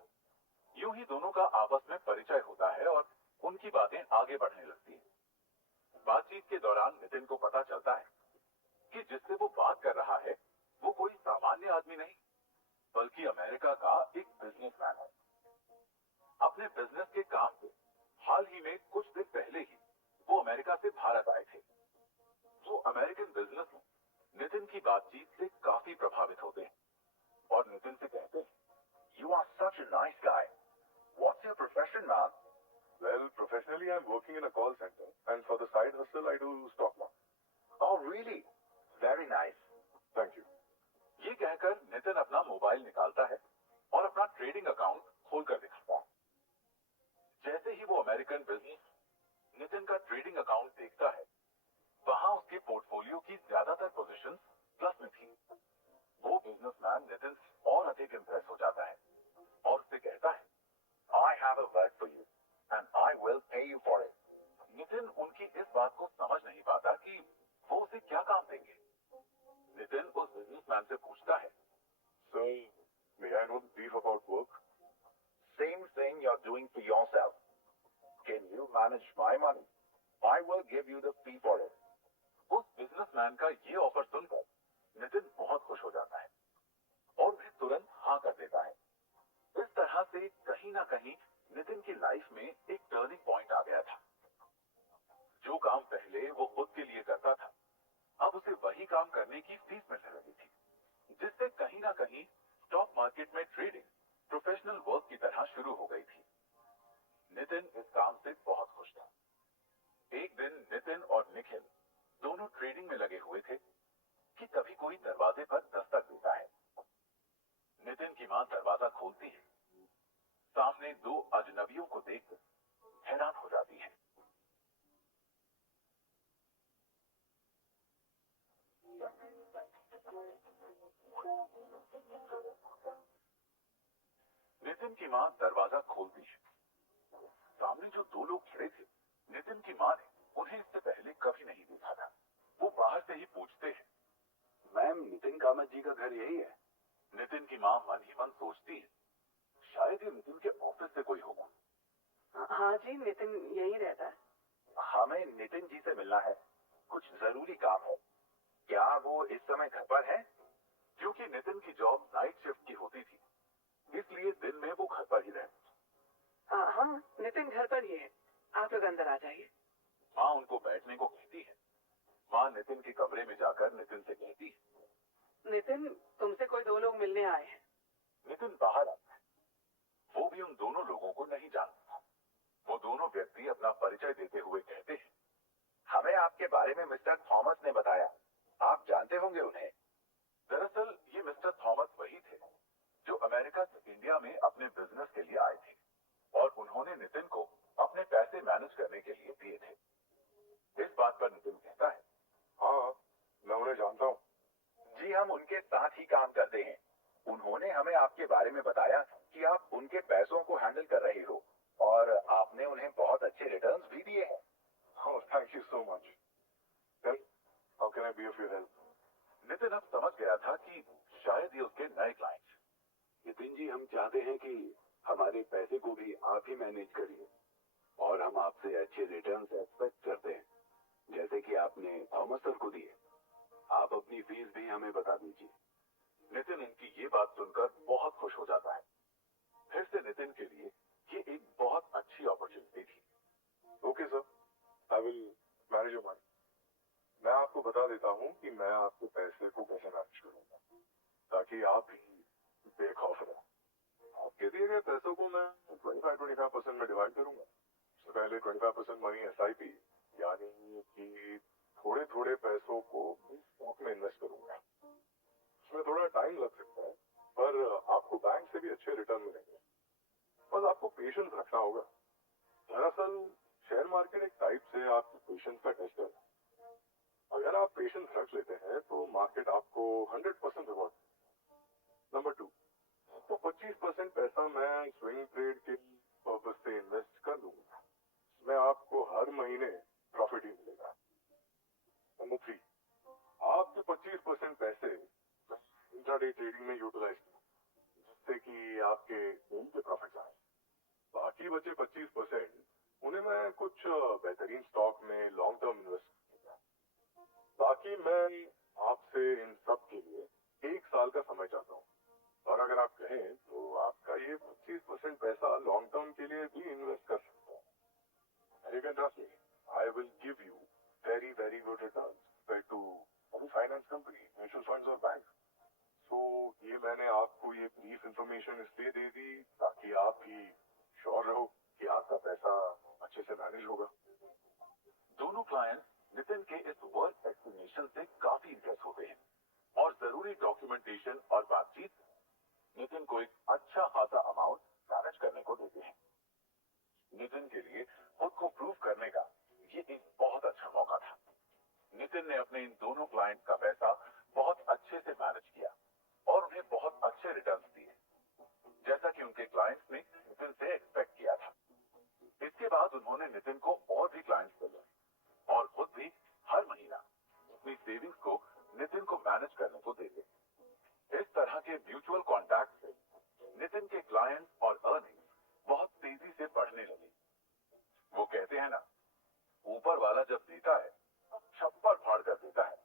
यूं ही दोनों का आपस में परिचय होता है और उनकी बातें आगे बढ़ने लगती हैं। बातचीत के दौरान नितिन को पता चलता है कि जिससे वो बात कर रहा है वो कोई सामान्य आदमी नहीं, बल्कि अमेरिका का एक बिजनेसमैन है। अपने बिजनेस के काम से हाल ही में कुछ दिन पहले ही वो अमेरिका से भारत आए थे। वो अमेरिकन बिजनेसमैन नितिन की बातचीत से काफी प्रभावित होते हैं और नितिन से कहते हैं, "You are such a nice guy. What's your profession, man?" Well, professionally, I'm working in a call center, and for the side hustle, I do stock market. "Oh, really? Very nice." Thank you. ये कहकर नितिन अपना मोबाइल निकालता है और अपना ट्रेडिंग अकाउंट खोलकर दिखाता है। जैसे ही वो अमेरिकन बिजनेस नितिन का ट्रेडिंग अकाउंट देखता है, वहां उसके पोर्टफोलियो की ज्यादातर पोजीशंस प्लस में थी। वो बिजनेसमैन नितिन से और अधिक इंप्रेस हो जाता है और उससे कहता है, "I have a work for you and I will pay you for it." Nitin उनकी इस बात को समझ नहीं पाता कि वो उसे क्या काम देंगे। नितिन उस बिजनेसमैन से पूछता है, So, may I know the brief about work? "Same thing you're doing for yourself. Can you manage my money? I will give you the fee for it." उस बिजनेसमैन का ये ऑफर सुनकर नितिन बहुत खुश हो जाता है और फिर तुरंत हाँ कर देता है। इस तरह से कहीं ना कहीं नितिन की लाइफ में एक टर्निंग पॉइंट आ गया था। जो काम पहले वो खुद के लिए करता था, अब उसे वही काम करने की फीस मिलने लगी थी, जिससे कहीं ना कहीं स्टॉक मार्केट में ट्रेडिंग प्रोफेशनल वर्क की तरह शुरू हो गई थी। नितिन इस काम से बहुत खुश था। एक दिन नितिन और निखिल दोनों ट्रेडिंग में लगे हुए थे कि तभी कोई दरवाजे पर दस्तक देता है। नितिन की मां दरवाजा खोलती है। सामने 2 अजनबियों को देखकर हैरान हो जाती है। नितिन की मां दरवाजा खोलती है। सामने जो 2 लोग खड़े थे, नितिन की मां ने उन्हें इससे पहले कभी नहीं देखा था। वो बाहर से ही पूछते हैं, "मैं मैम, नितिन कामत जी का घर यही है। नितिन की माँ मन ही मन सोचती है, शायद ये नितिन के ऑफिस से कोई होगा। हाँ जी, नितिन यही रहता है। हमें नितिन जी से मिलना है, कुछ जरूरी काम है। क्या वो इस समय घर पर है? क्योंकि नितिन की जॉब नाइट शिफ्ट की होती थी, इसलिए दिन में वो घर पर ही रहते। हाँ, नितिन घर पर ही है, आप लोग अंदर आ जाइए। माँ उनको बैठने को कहती है। माँ नितिन के कमरे में जाकर नितिन से कहती है, नितिन, तुमसे कोई दो लोग मिलने आए हैं। नितिन बाहर आता है। वो भी उन दोनों लोगों को नहीं जानता। वो दोनों व्यक्ति अपना परिचय देते हुए कहते हैं, हमें आपके बारे में मिस्टर थॉमस ने बताया, आप जानते होंगे उन्हें। दरअसल ये मिस्टर थॉमस वही थे जो अमेरिका से इंडिया में अपने बिजनेस के लिए आए थे और उन्होंने नितिन को अपने पैसे मैनेज करने के लिए दिए थे। इस बात पर नितिन कहता है, हाँ, मैं उन्हें जानता हूँ जी, हम उनके साथ ही काम करते हैं। उन्होंने हमें आपके बारे में बताया कि आप उनके पैसों को हैंडल कर रहे हो और आपने उन्हें बहुत अच्छे रिटर्न्स भी दिए हैं। Oh, thank you so much. Well, how can I be of your help? Nitin अब समझ गया था कि शायद ये उसके नए क्लाइंट। नितिन जी, हम चाहते हैं कि हमारे पैसे को भी आप ही मैनेज करिए और हम आपसे अच्छे रिटर्न्स एक्सपेक्ट करते हैं, जैसे कि आपने थॉमस सर को दिए। आप अपनी फीस भी हमें बता दीजिए। नितिन इनकी ये बात सुनकर बहुत खुश हो जाता है। फिर से नितिन के लिए ये एक बहुत अच्छी अपॉर्चुनिटी थी। Okay sir, I will manage your money. मैं आपको बता देता हूँ कि मैं आपके पैसे को कैसे मैनेज करूंगा ताकि आप ही बेखौफ रहो। आपके दिए गए पैसों को मैं 25% में डिवाइड करूंगा। सबसे पहले 25% मनी SIP, यानी कि थोड़े थोड़े पैसों को स्टॉक में इन्वेस्ट करूंगा। इसमें थोड़ा टाइम लग सकता है, पर आपको बैंक से भी अच्छे रिटर्न मिलेंगे। बस आपको पेशेंस रखना होगा। दरअसल शेयर मार्केट एक टाइप से आपकी पेशेंस का टेस्टर है। अगर आप पेशेंस रख लेते हैं तो मार्केट आपको 100% रिवॉर्ड। नंबर 2, तो 25% पैसा मैं स्विंग ट्रेड के पर्पस से इन्वेस्ट कर दूंगा। इसमें आपको हर महीने प्रॉफिट ही मिलेगा। नंबर 3, आपके 25% पैसे इंट्राडे ट्रेडिंग में यूटिलाइज जिससे कि आपके दिन के प्रॉफिट आए। बाकी बचे 25% उन्हें मैं कुछ बेहतरीन स्टॉक में लॉन्ग टर्म इन्वेस्ट करूंगा। बाकी मैं आपसे इन सब के लिए 1 साल का समय चाहता हूँ और अगर आप कहें तो आपका ये 25% पैसा लॉन्ग टर्म के लिए भी इन्वेस्ट कर सकता है। You can trust me. I will give you very, very good returns compared to any finance company, mutual funds और बैंक। तो ये मैंने आपको ये ब्रीफ इंफॉर्मेशन इसलिए दे दी ताकि आप भी श्योर रहो कि आपका पैसा अच्छे से मैनेज होगा। दोनों क्लाइंट्स नितिन के इस वर्क एक्सप्लेनेशन से काफी इंप्रेस होते हैं और जरूरी डॉक्यूमेंटेशन और बातचीत नितिन को एक अच्छा खासा अमाउंट मैनेज करने को देते हैं। नितिन के लिए खुद को प्रूव करने का ये एक बहुत अच्छा मौका था। नितिन ने अपने इन दोनों क्लाइंट्स का पैसा बहुत अच्छे से मैनेज किया और उन्हें बहुत अच्छे रिटर्न्स दिए, जैसा कि उनके क्लाइंट्स ने नितिन से एक्सपेक्ट किया था। इसके बाद उन्होंने नितिन को और भी क्लाइंट्स दिए और खुद भी हर महीना अपनी सेविंग्स को नितिन को मैनेज करने को देते। इस तरह के म्यूचुअल कॉन्टैक्ट से नितिन के क्लाइंट्स और अर्निंग्स बहुत तेजी से बढ़ने लगी। वो कहते हैं ना, ऊपर वाला जब देता है छप्पर फाड़ कर देता है।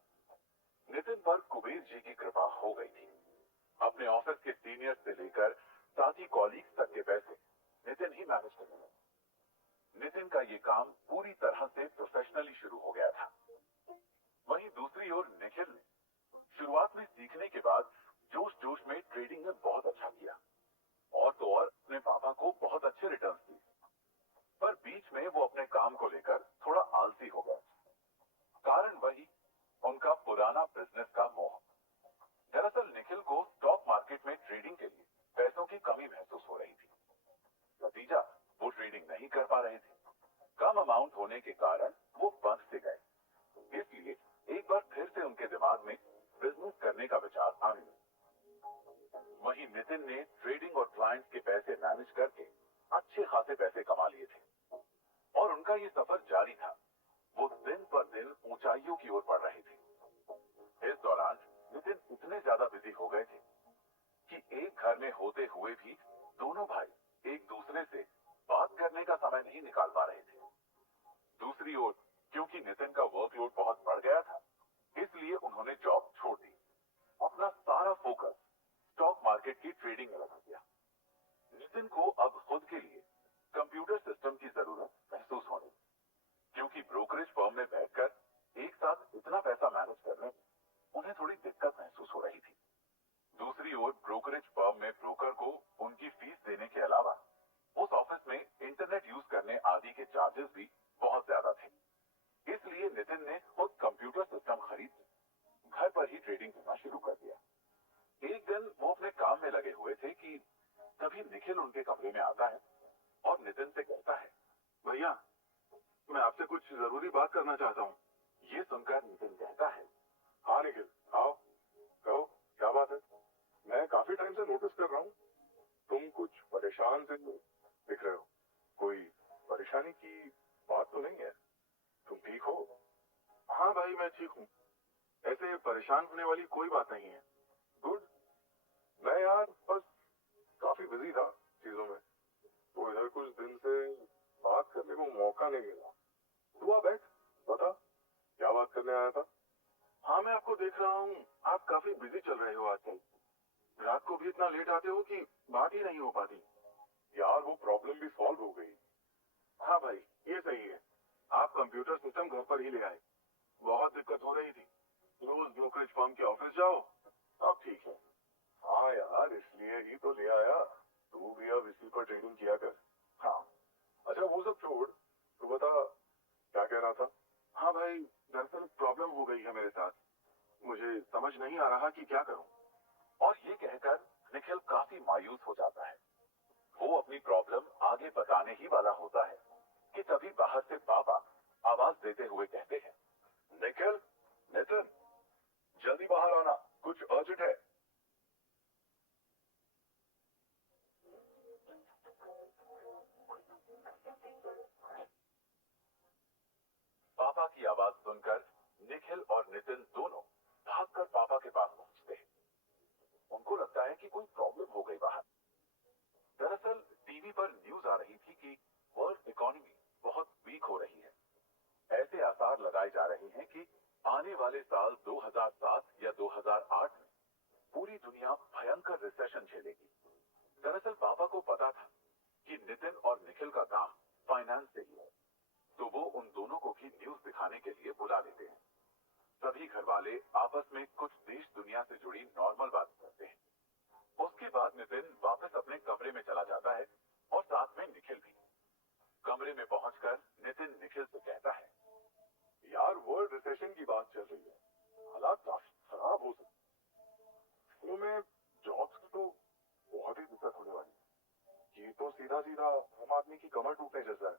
नितिन पर कुबेर जी की कृपा हो गई थी। अपने ऑफिस के सीनियर्स से लेकर साथी कॉलीग्स तक के पैसे नितिन ही मैनेज करने लगे। नितिन का ये काम पूरी तरह से प्रोफेशनली शुरू हो गया था। वहीं दूसरी ओर निखिल ने शुरुआत में सीखने के बाद जोश जोश में ट्रेडिंग में बहुत अच्छा किया और तो और अपने पापा को बहुत अच्छे रिटर्न्स दिए, पर बीच में वो अपने काम को लेकर थोड़ा आलसी हो गया। कारण वही उनका पुराना बिजनेस का मोह। दरअसल निखिल को स्टॉक मार्केट में ट्रेडिंग के लिए पैसों की कमी महसूस हो रही थी। नतीजा, वो ट्रेडिंग नहीं कर पा रहे थे। कम अमाउंट होने के कारण वो बंद से गए। इसलिए एक बार फिर से उनके दिमाग में बिजनेस करने का विचार आने लगा। वहीं नितिन ने ट्रेडिंग और क्लाइंट्स के पैसे मैनेज करके अच्छे खासे पैसे कमा लिए थे और उनका ये सफर जारी था। वो दिन पर दिन ऊंचाइयों की ओर बढ़ रहे थे। इस दौरान नितिन इतने ज्यादा बिजी हो गए थे कि एक घर में होते हुए भी दोनों भाई एक दूसरे से बात करने का समय नहीं निकाल पा रहे थे। दूसरी ओर क्योंकि नितिन का वर्कलोड बहुत बढ़ गया था, इसलिए उन्होंने जॉब छोड़ दी। अपना सारा फोकस स्टॉक मार्केट की ट्रेडिंग में लगा दिया। नितिन को अब खुद के लिए कंप्यूटर सिस्टम की जरूरत महसूस होने, क्योंकि ब्रोकरेज फर्म में बैठकर एक साथ इतना पैसा मैनेज करने में उन्हें थोड़ी दिक्कत महसूस हो रही थी। दूसरी ओर ब्रोकरेज फर्म में ब्रोकर को उनकी फीस देने के अलावा उस ऑफिस में इंटरनेट यूज करने आदि के चार्जेस भी बहुत ज्यादा थे। इसलिए नितिन ने खुद कंप्यूटर सिस्टम खरीद घर पर ही ट्रेडिंग करना शुरू कर दिया। एक दिन वो अपने काम में लगे हुए थे कि तभी निखिल उनके कमरे में आता है और नितिन से कहता है, भैया, मैं आपसे कुछ जरूरी बात करना चाहता हूँ। ये सुनकर नितिन कहता है, हाँ निखिल, आओ, कहो, क्या बात है? मैं काफी टाइम से नोटिस कर रहा हूँ, तुम कुछ परेशान से दिख रहे हो। कोई परेशानी की बात तो नहीं है? तुम ठीक हो? हाँ भाई, मैं ठीक हूँ। ऐसे परेशान होने वाली कोई बात नहीं है। गुड। मैं यार बस काफी बिजी था चीजों में, तो इधर कुछ दिन से बात करने को मौका नहीं मिला। तू आ बैठ, बता क्या बात करने आया था? हाँ, मैं आपको देख रहा हूँ, आप काफी बिजी चल रहे हो आजकल। रात को भी इतना लेट आते हो कि बात ही नहीं हो पाती। यार वो प्रॉब्लम भी सॉल्व हो गई। हाँ भाई, ये सही है। आप कंप्यूटर सिस्टम घर पर ही ले आए। बहुत दिक्कत हो रही थी। रोज ब्रोकरेज फर्म के ऑफिस जाओ, अब ठीक है। हाँ यार, इसलिए ही तो ले आया। तू भी अब इसी पर ट्रेडिंग किया कर। हाँ, अच्छा वो सब छोड़, तू बता क्या कह रहा था? हाँ भाई, दरअसल प्रॉब्लम हो गई है मेरे साथ। मुझे समझ नहीं आ रहा कि क्या करूं। और ये कहकर निखिल काफी मायूस हो जाता है। वो अपनी प्रॉब्लम आगे बताने ही वाला होता है कि तभी बाहर से पापा आवाज देते हुए कहते हैं, निखिल, नितिन, जल्दी बाहर आना, कुछ अर्जेंट है। पापा की आवाज सुनकर निखिल और नितिन दोनों भागकर पापा के पास पहुंचते हैं। उनको लगता है कि कोई प्रॉब्लम हो गई बाहर। दरअसल टीवी पर न्यूज आ रही थी कि वर्ल्ड इकोनॉमी बहुत वीक हो रही है। ऐसे आसार लगाए जा रहे हैं कि आने वाले साल 2007 या 2008 में पूरी दुनिया भयंकर रिसेशन झेलेगी। दरअसल पापा को पता था कि नितिन और निखिल का काम फाइनेंस से ही है, तो वो उन दोनों को भी न्यूज दिखाने के लिए बुला लेते हैं। सभी घर वाले आपस में कुछ देश दुनिया से जुड़ी नॉर्मल बात करते हैं। उसके बाद नितिन वापस अपने कमरे में चला जाता है और साथ में निखिल भी। कमरे में पहुंचकर नितिन निखिल से कहता है, यार वर्ल्ड रिसेशन की बात चल रही है, हालात काफी खराब हो सकते हैं। तो मैं जॉब्स की तो बहुत ही दिक्कत होने वाली है। ये तो सीधा सीधा आम आदमी की कमर टूटने जैसा है।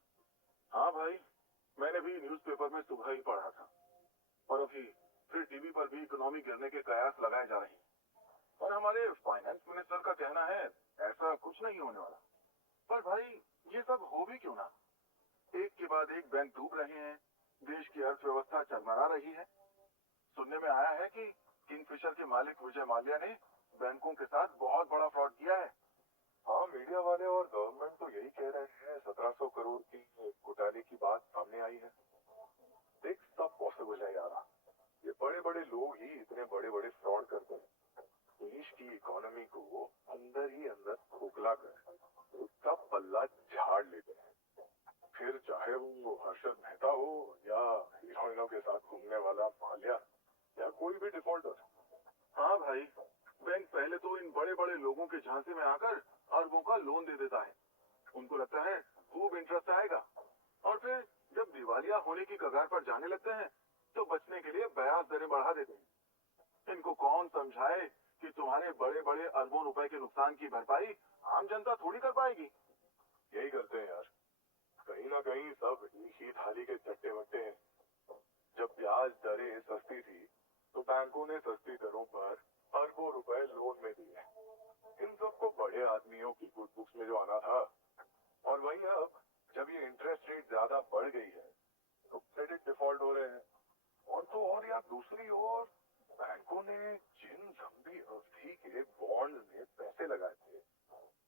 हाँ भाई, मैंने भी न्यूज़पेपर में सुबह ही पढ़ा था, और अभी फिर टीवी पर भी इकोनॉमी गिरने के कयास लगाए जा रहे हैं। और हमारे फाइनेंस मिनिस्टर का कहना है ऐसा कुछ नहीं होने वाला। पर भाई, ये सब हो भी क्यों ना? एक के बाद एक बैंक डूब रहे हैं, देश की अर्थव्यवस्था चरमरा रही है। सुनने में आया है कि किंगफिशर के मालिक विजय माल्या ने बैंकों के साथ बहुत बड़ा फ्रॉड किया है। हाँ, मीडिया वाले और गवर्नमेंट तो यही कह रहे हैं। 1700 करोड़ की घोटाले की बात सामने आई है। देख, सब पॉसिबल है यार। ये बड़े बड़े लोग ही इतने बड़े बड़े फ्रॉड करते हैं, देश की इकोनॉमी को अंदर ही अंदर खोखला कर उसका पल्ला झाड़ लेते हैं। फिर चाहे वो हर्षद मेहता हो या हीरोइनों के साथ घूमने वाला माल्या या कोई भी डिफॉल्टर। हाँ भाई, बैंक पहले तो इन बड़े बड़े लोगों के झांसे में आकर अरबों का लोन दे देता है। उनको लगता है खूब इंटरेस्ट आएगा, और फिर जब दिवालिया होने की कगार पर जाने लगते हैं तो बचने के लिए ब्याज दरें बढ़ा देते हैं। इनको कौन समझाए कि तुम्हारे बड़े बड़े अरबों रुपए के नुकसान की भरपाई आम जनता थोड़ी कर पाएगी। यही करते हैं यार, कहीं ना कहीं सब एक ही थाली के चट्टे बट्टे हैं। जब ब्याज दरें सस्ती थी तो बैंकों ने सस्ती दरों पर अरबों रुपए लोन में दिए। इन सबको बड़े आदमियों की गुड बुक्स में जो आना था। और वहीं अब जब ये इंटरेस्ट रेट ज्यादा बढ़ गई है तो क्रेडिट डिफॉल्ट हो रहे हैं। और तो और यार, दूसरी ओर बैंकों ने जिन लंबी अवधि के बॉन्ड में पैसे लगाए थे,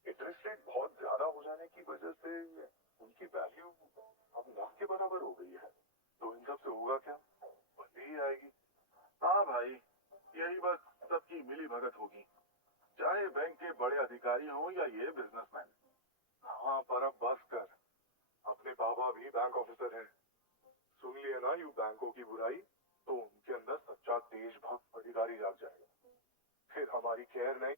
इंटरेस्ट रेट बहुत ज्यादा हो जाने की वजह से उनकी वैल्यू अब ना के बराबर हो गई है। तो इन सब से होगा क्या? मंदी ही आएगी। हाँ भाई, यही बस सबकी मिली भगत होगी, चाहे बैंक के बड़े अधिकारी हो या ये बिजनेसमैन। हाँ, पर अब बस कर। अपने पापा भी बैंक ऑफिसर हैं। सुन लिया ना यू बैंकों की बुराई, तो उनके अंदर सच्चा देशभक्त अधिकारी जाग जाएगा, फिर हमारी खैर नहीं।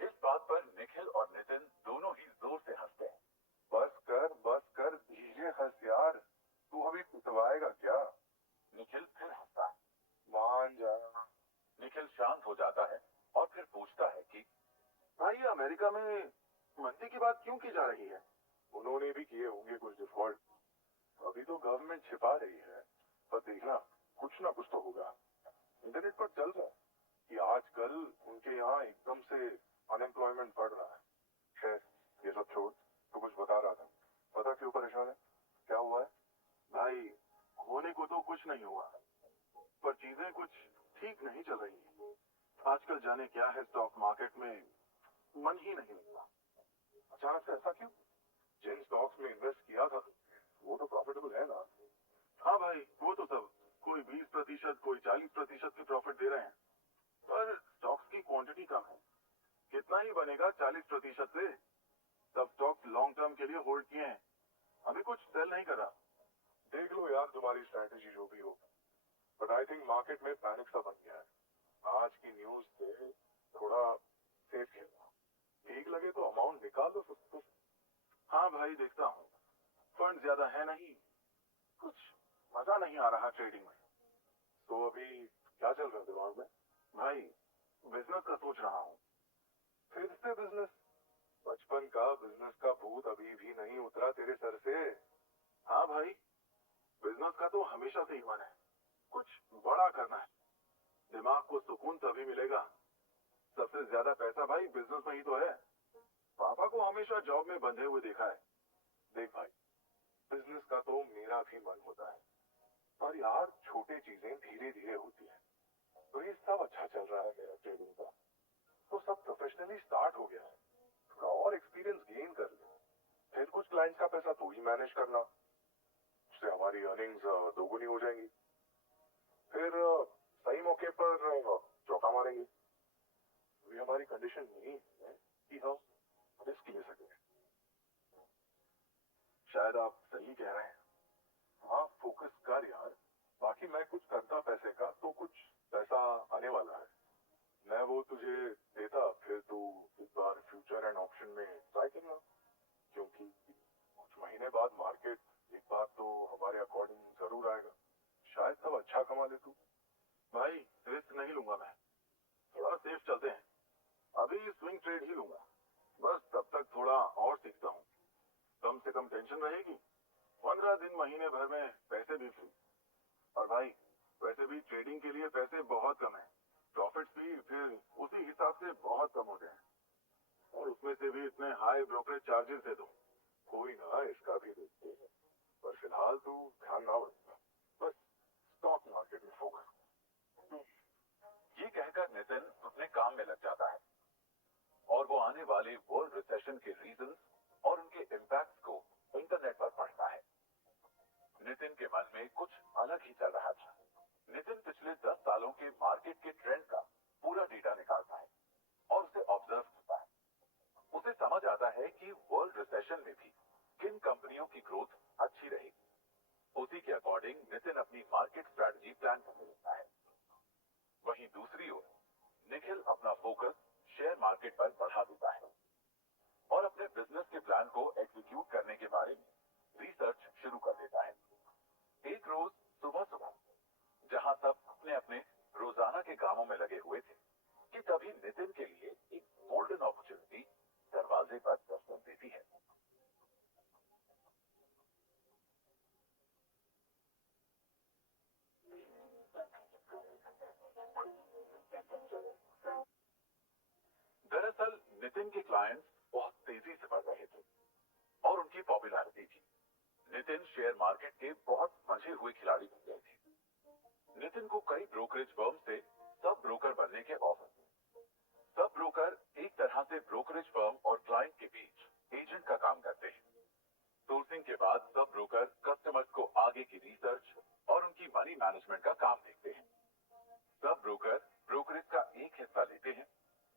इस बात पर निखिल और नितिन दोनों ही जोर से हंसते हैं। बस कर, धीरे हंस यार, तू अभी कुटवाएगा क्या? निखिल फिर हंसता है। मान जा। निखिल शांत हो जाता है और फिर पूछता है कि भाई, अमेरिका में मंदी की बात क्यों की जा रही है? उन्होंने भी किए होंगे कुछ डिफॉल्ट। अभी तो गवर्नमेंट छिपा रही है, पर देखना कुछ ना कुछ तो होगा। इंटरनेट पर चल रहा है कि आजकल उनके यहाँ एकदम से अनएम्प्लॉयमेंट बढ़ रहा है। खैर, ये सब छोड़, तो कुछ बता रहा था। पता क्यों परेशान है? क्या हुआ है? भाई, होने को तो कुछ नहीं हुआ, पर चीजें कुछ ठीक नहीं चल रही है। आजकल जाने क्या है, स्टॉक मार्केट में मन ही नहीं लगता। अचानक से ऐसा क्यों? जिन स्टॉक्स में इन्वेस्ट किया था वो तो प्रॉफिटेबल है ना? हाँ भाई, वो तो सब कोई 20%, कोई 40% के प्रॉफिट दे रहे हैं, पर स्टॉक्स की क्वांटिटी कम है। कितना ही बनेगा 40% से? सब स्टॉक्स लॉन्ग टर्म के लिए होल्ड किए हैं, अभी कुछ सेल नहीं करा। देख लो यार, तुम्हारी स्ट्रैटेजी जो भी हो, बट आई थिंक मार्केट में पैनिक सा बन गया है। आज की न्यूज से थोड़ा सेफ खेलना, ठीक लगे तो अमाउंट निकाल लो सब। हाँ भाई, देखता हूँ। फंड ज्यादा है नहीं, कुछ मजा नहीं आ रहा ट्रेडिंग में। तो अभी क्या चल रहा है दिमाग में? भाई, बिजनेस का सोच रहा हूँ। फिर से बिजनेस? बचपन का बिजनेस का भूत अभी भी नहीं उतरा तेरे सर से? हाँ भाई, बिजनेस का तो हमेशा से ही मन है, कुछ बड़ा करना है। दिमाग को सुकून तभी मिलेगा, सबसे ज्यादा पैसा भाई बिजनेस में ही तो है। पापा को हमेशा जॉब में बंधे हुए देखा है। देख भाई, बिजनेस का तो मेरा भी मन होता है, पर यार छोटी चीजें धीरे धीरे होती है। तो ये सब अच्छा चल रहा है मेरा ट्रेडिंग का, तो सब प्रोफेशनली स्टार्ट हो गया है। थोड़ा और एक्सपीरियंस गेन कर ले, फिर कुछ क्लाइंट्स का पैसा तू ही मैनेज करना, उससे हमारी अर्निंग्स दोगुनी हो जाएंगी। फिर सही मौके पर चौका मारेंगे। अभी हमारी कंडीशन यही है कि हम रिस्क ले सकें। शायद आप सही कह रहे हैं। हाँ, फोकस कर यार। बाकी मैं कुछ करता पैसे का तो कुछ पैसा आने वाला है, मैं वो तुझे देता, फिर तू इस बार फ्यूचर एंड ऑप्शन में ट्राई करना, क्योंकि कुछ महीने बाद मार्केट एक बार तो हमारे अकॉर्डिंग जरूर आएगा। शायद तब अच्छा कमा ले तू। भाई, रिस्क नहीं लूंगा मैं, थोड़ा सेफ चलते हैं। अभी स्विंग ट्रेड ही लूंगा, बस तब तक थोड़ा और सीखता हूँ। कम से कम टेंशन रहेगी, 15 दिन महीने भर में पैसे भी फ्री। और भाई, वैसे भी ट्रेडिंग के लिए पैसे बहुत कम है, प्रॉफिट्स भी फिर उसी हिसाब से बहुत कम होते हैं, और उसमें से भी इतने हाई ब्रोकरेज चार्जेस दे दो। कोई ना, इसका भी देखते हैं, पर फिलहाल तू ध्यान ना रखना, बस स्टॉक मार्केट में फोकस। ये कहकर नितिन अपने काम में लग जाता है और वो आने वाले वर्ल्ड रिसेशन के रीजंस और उनके इम्पैक्ट्स को इंटरनेट पर पढ़ता है। नितिन के मन में कुछ अलग ही चल रहा था। नितिन पिछले 10 सालों के मार्केट के ट्रेंड का पूरा डेटा निकालता है और उसे ऑब्जर्व करता है। उसे समझ आता है कि वर्ल्ड रिसेशन में भी किन कंपनियों की ग्रोथ अच्छी रहेगी। उसी के अकॉर्डिंग नितिन अपनी मार्केट स्ट्रैटेजी प्लान करने लगता है। वहीं दूसरी ओर निखिल अपना फोकस शेयर मार्केट पर बढ़ा देता है और अपने बिजनेस के प्लान को एग्जीक्यूट करने के बारे में रिसर्च शुरू कर देता है। एक रोज सुबह सुबह जहां सब अपने अपने रोजाना के कामों में लगे हुए थे कि तभी नितिन के लिए एक गोल्डन अपॉर्चुनिटी दरवाजे पर दस्तक देती है। दरअसल नितिन के क्लाइंट्स बहुत तेजी से बढ़ रहे थे और उनकी पॉपुलैरिटी थी। नितिन शेयर मार्केट के बहुत मंझे हुए खिलाड़ी बन गए थे। नितिन को कई ब्रोकरेज फर्म से सब ब्रोकर बनने के ऑफर। सब ब्रोकर एक तरह से ब्रोकरेज फर्म और क्लाइंट के बीच एजेंट का काम करते हैं। सोर्सिंग के बाद सब ब्रोकर कस्टमर्स को आगे की रिसर्च और उनकी मनी मैनेजमेंट का काम देखते हैं। सब ब्रोकर ब्रोकरेज का एक हिस्सा लेते हैं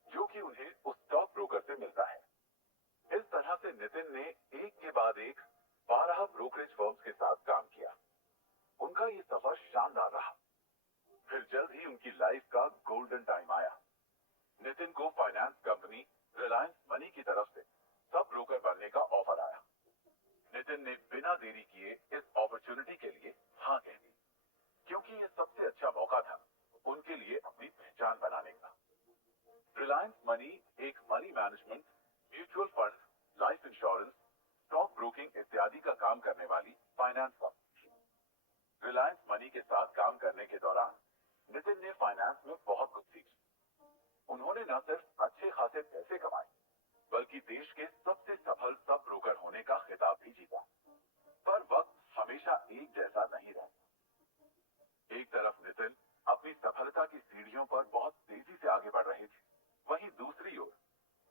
जो कि उन्हें उस टॉप ब्रोकर से मिलता है। इस तरह से नितिन ने एक के बाद एक 12 ब्रोकरेज फर्म्स के साथ काम किया। उनका ये सफर शानदार रहा। फिर जल्द ही उनकी लाइफ का गोल्डन टाइम आया। नितिन को फाइनेंस कंपनी रिलायंस मनी की तरफ से सब ब्रोकर बनने का ऑफर आया। नितिन ने बिना देरी किए इस अपॉर्चुनिटी के लिए हाँ कह दी, क्योंकि ये सबसे अच्छा मौका था उनके लिए अपनी पहचान बनाने का। रिलायंस मनी एक money management, mutual fund, life insurance, stock broking इत्यादि का काम करने वाली फाइनेंस कंपनी थी। रिलायंस मनी के साथ काम करने के दौरान नितिन ने फाइनेंस में बहुत कुछ सीखा। उन्होंने न सिर्फ अच्छे खासे पैसे कमाए, बल्कि देश के सबसे सफल सब ब्रोकर होने का खिताब भी जीता। पर वक्त हमेशा एक जैसा नहीं रहता। एक तरफ नितिन अपनी सफलता की सीढ़ियों पर बहुत तेजी से आगे बढ़ रहे थे, वहीं दूसरी ओर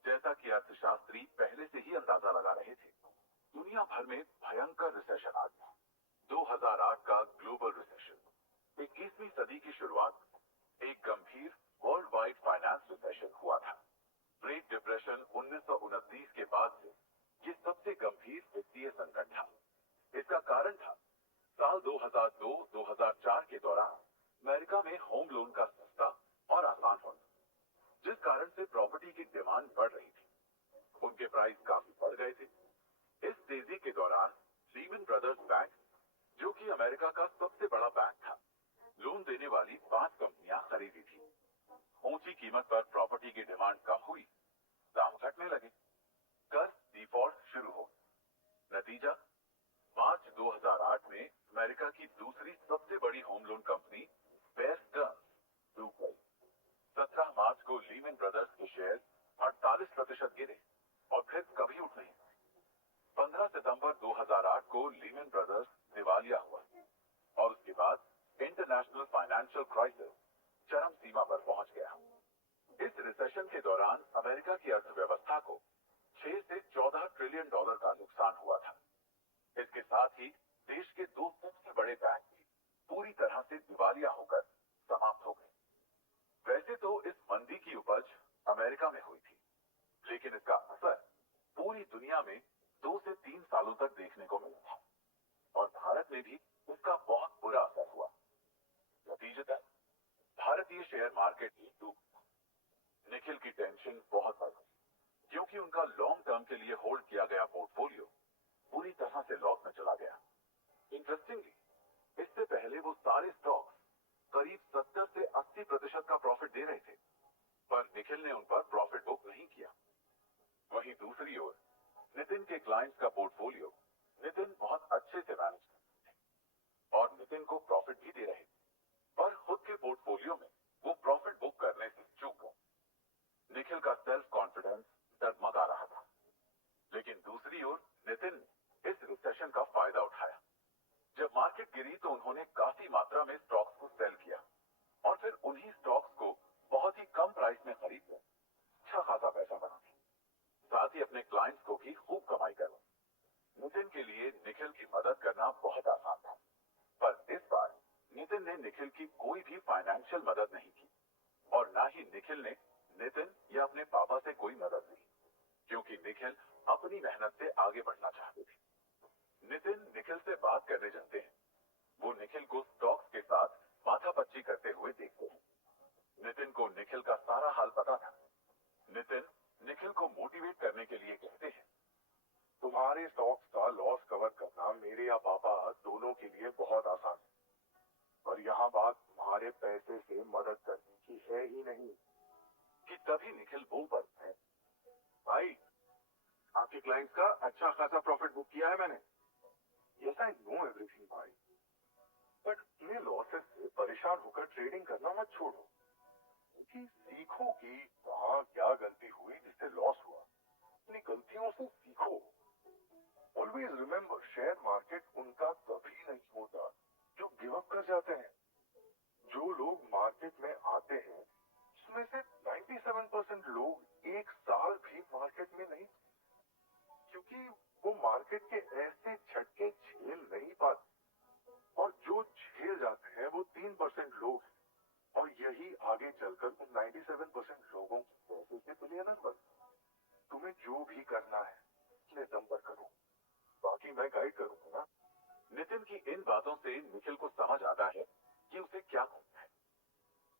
जैसा कि अर्थशास्त्री पहले से ही अंदाजा लगा रहे थे, दुनिया भर में भयंकर रिसेशन आ गया। 2008 का ग्लोबल रिसेशन 21वीं सदी की शुरुआत में एक गंभीर वर्ल्ड वाइड फाइनेंस रिसेशन हुआ था। ग्रेट डिप्रेशन 1929 के बाद से ये सबसे गंभीर वित्तीय संकट था। इसका कारण था साल 2002-2004 के दौरान अमेरिका में होम लोन का सस्ता और आसान होना, जिस कारण से प्रॉपर्टी की डिमांड बढ़ रही थी। उनके प्राइस काफी बढ़ गए थे। इस तेजी के दौरान लीमन ब्रदर्स बैंक, जो कि अमेरिका का सबसे बड़ा बैंक था, लोन देने वाली 5 कंपनियां खरीदी थी। ऊंची कीमत पर प्रॉपर्टी की डिमांड कम हुई, दाम घटने लगे, कर्ज डिफॉल्ट शुरू हो। नतीजा, मार्च 2008 में अमेरिका की दूसरी सबसे बड़ी home loan company Bear Stearns डूब गई। 17 मार्च को लीमन ब्रदर्स के शेयर 48% गिरे और फिर कभी उठ नहीं। 15 सितंबर 2008 को लीमन ब्रदर्स दिवालिया हुआ और उसके बाद इंटरनेशनल फाइनेंशियल क्राइसिस चरम सीमा पर पहुंच गया। इस रिसेशन के दौरान अमेरिका की अर्थव्यवस्था को 6 से 14 ट्रिलियन डॉलर का नुकसान हुआ था। इसके साथ ही देश के 2 सबसे बड़े बैंक भी पूरी तरह से दिवालिया होकर समाप्त हो गए। वैसे तो इस मंदी की उपज अमेरिका में हुई थी, लेकिन इसका असर पूरी दुनिया में 2 से 3 सालों तक देखने को मिला था और भारत में भी उसका बहुत बुरा असर हुआ। नतीजतन भारतीय शेयर मार्केट ही डूब गया। निखिल की टेंशन बहुत बढ़ गई, क्योंकि उनका लॉन्ग टर्म के लिए होल्ड किया गया पोर्टफोलियो पूरी तरह से लॉस में चला गया। इंटरेस्टिंगली, इससे पहले वो सारे स्टॉक्स करीब 70 से 80% का प्रॉफिट दे रहे थे, पर निखिल ने उन पर प्रॉफिट बुक नहीं किया। वहीं दूसरी ओर नितिन के क्लाइंट्स का पोर्टफोलियो नितिन बहुत अच्छे से मैनेज करते थे और नितिन को प्रॉफिट भी दे रहे थे, पर खुद के पोर्टफोलियो में वो प्रॉफिट बुक करने से चूक गए। निखिल का सेल्फ कॉन्फिडेंस डगमगा रहा था, लेकिन दूसरी ओर नितिन ने इस रिसेशन का फायदा उठाया। जब मार्केट गिरी तो उन्होंने काफी मात्रा में स्टॉक्स को सेल किया और फिर उन्हीं स्टॉक्स को बहुत ही कम प्राइस में खरीदकर अच्छा खासा पैसा बना दिया। साथ ही अपने क्लाइंट्स को भी खूब कमाई करवाई। नितिन के लिए निखिल की मदद करना बहुत आसान था, पर इस बार नितिन ने निखिल की कोई भी फाइनेंशियल मदद नहीं की और ना ही निखिल ने नितिन या अपने पापा से कोई मदद ली, क्योंकि निखिल अपनी मेहनत से आगे बढ़ना चाहते थे। नितिन निखिल से बात करने जाते हैं, वो निखिल को स्टॉक्स के साथ माथापच्ची करते हुए देखते हैं। नितिन को निखिल का सारा हाल पता था। नितिन निखिल को मोटिवेट करने के लिए कहते हैं, तुम्हारे स्टॉक्स का लॉस कवर करना मेरे या पापा दोनों के लिए बहुत आसान है, पर यहाँ बात तुम्हारे पैसे से मदद करने की है ही नहीं। कि तभी निखिल बोल पड़ते हैं, भाई, आपके क्लाइंट्स का अच्छा खासा प्रॉफिट बुक किया है मैंने। यस, आई नो एवरीथिंग भाई, बट इन्हें लॉसेस से परेशान होकर ट्रेडिंग करना मत छोड़ो, क्योंकि सीखो कि वहां क्या गलती हुई जिससे लॉस हुआ। अपनी गलतियों से सीखो। ऑलवेज रिमेंबर, शेयर मार्केट उनका कभी नहीं होता जो गिव अप कर जाते हैं। जो लोग मार्केट में आते हैं उसमें से 97% लोग एक साल भी मार्केट में नहीं, क्योंकि वो मार्केट के ऐसे झटके झेल नहीं पाते, और जो झेल जाते हैं वो 3% लोग हैं, और यही आगे चलकर उन 97% लोगों की पैसे से बिलियनर बनते। तुम्हें जो भी करना है अपने दम पर करो, बाकी मैं गाइड करूंगा ना। नितिन की इन बातों से निखिल को समझ आता है कि उसे क्या करना है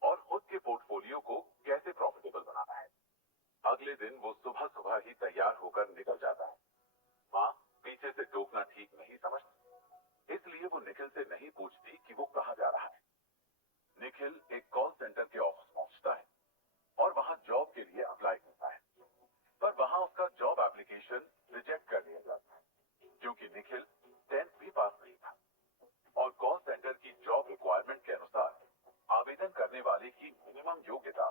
और खुद के पोर्टफोलियो को कैसे प्रॉफिटेबल बनाना है। अगले दिन वो सुबह सुबह ही तैयार होकर निकल जाता है। माँ पीछे से टोकना ठीक नहीं समझती, इसलिए वो निखिल से नहीं पूछती कि वो कहाँ जा रहा है। निखिल एक कॉल सेंटर के ऑफिस पहुंचता है और वहां जॉब के लिए अप्लाई करता है, पर वहां उसका जॉब एप्लीकेशन रिजेक्ट कर दिया जाता है, क्योंकि निखिल 10th भी पास नहीं था और कॉल सेंटर की जॉब रिक्वायरमेंट के अनुसार आवेदन करने वाले की मिनिमम योग्यता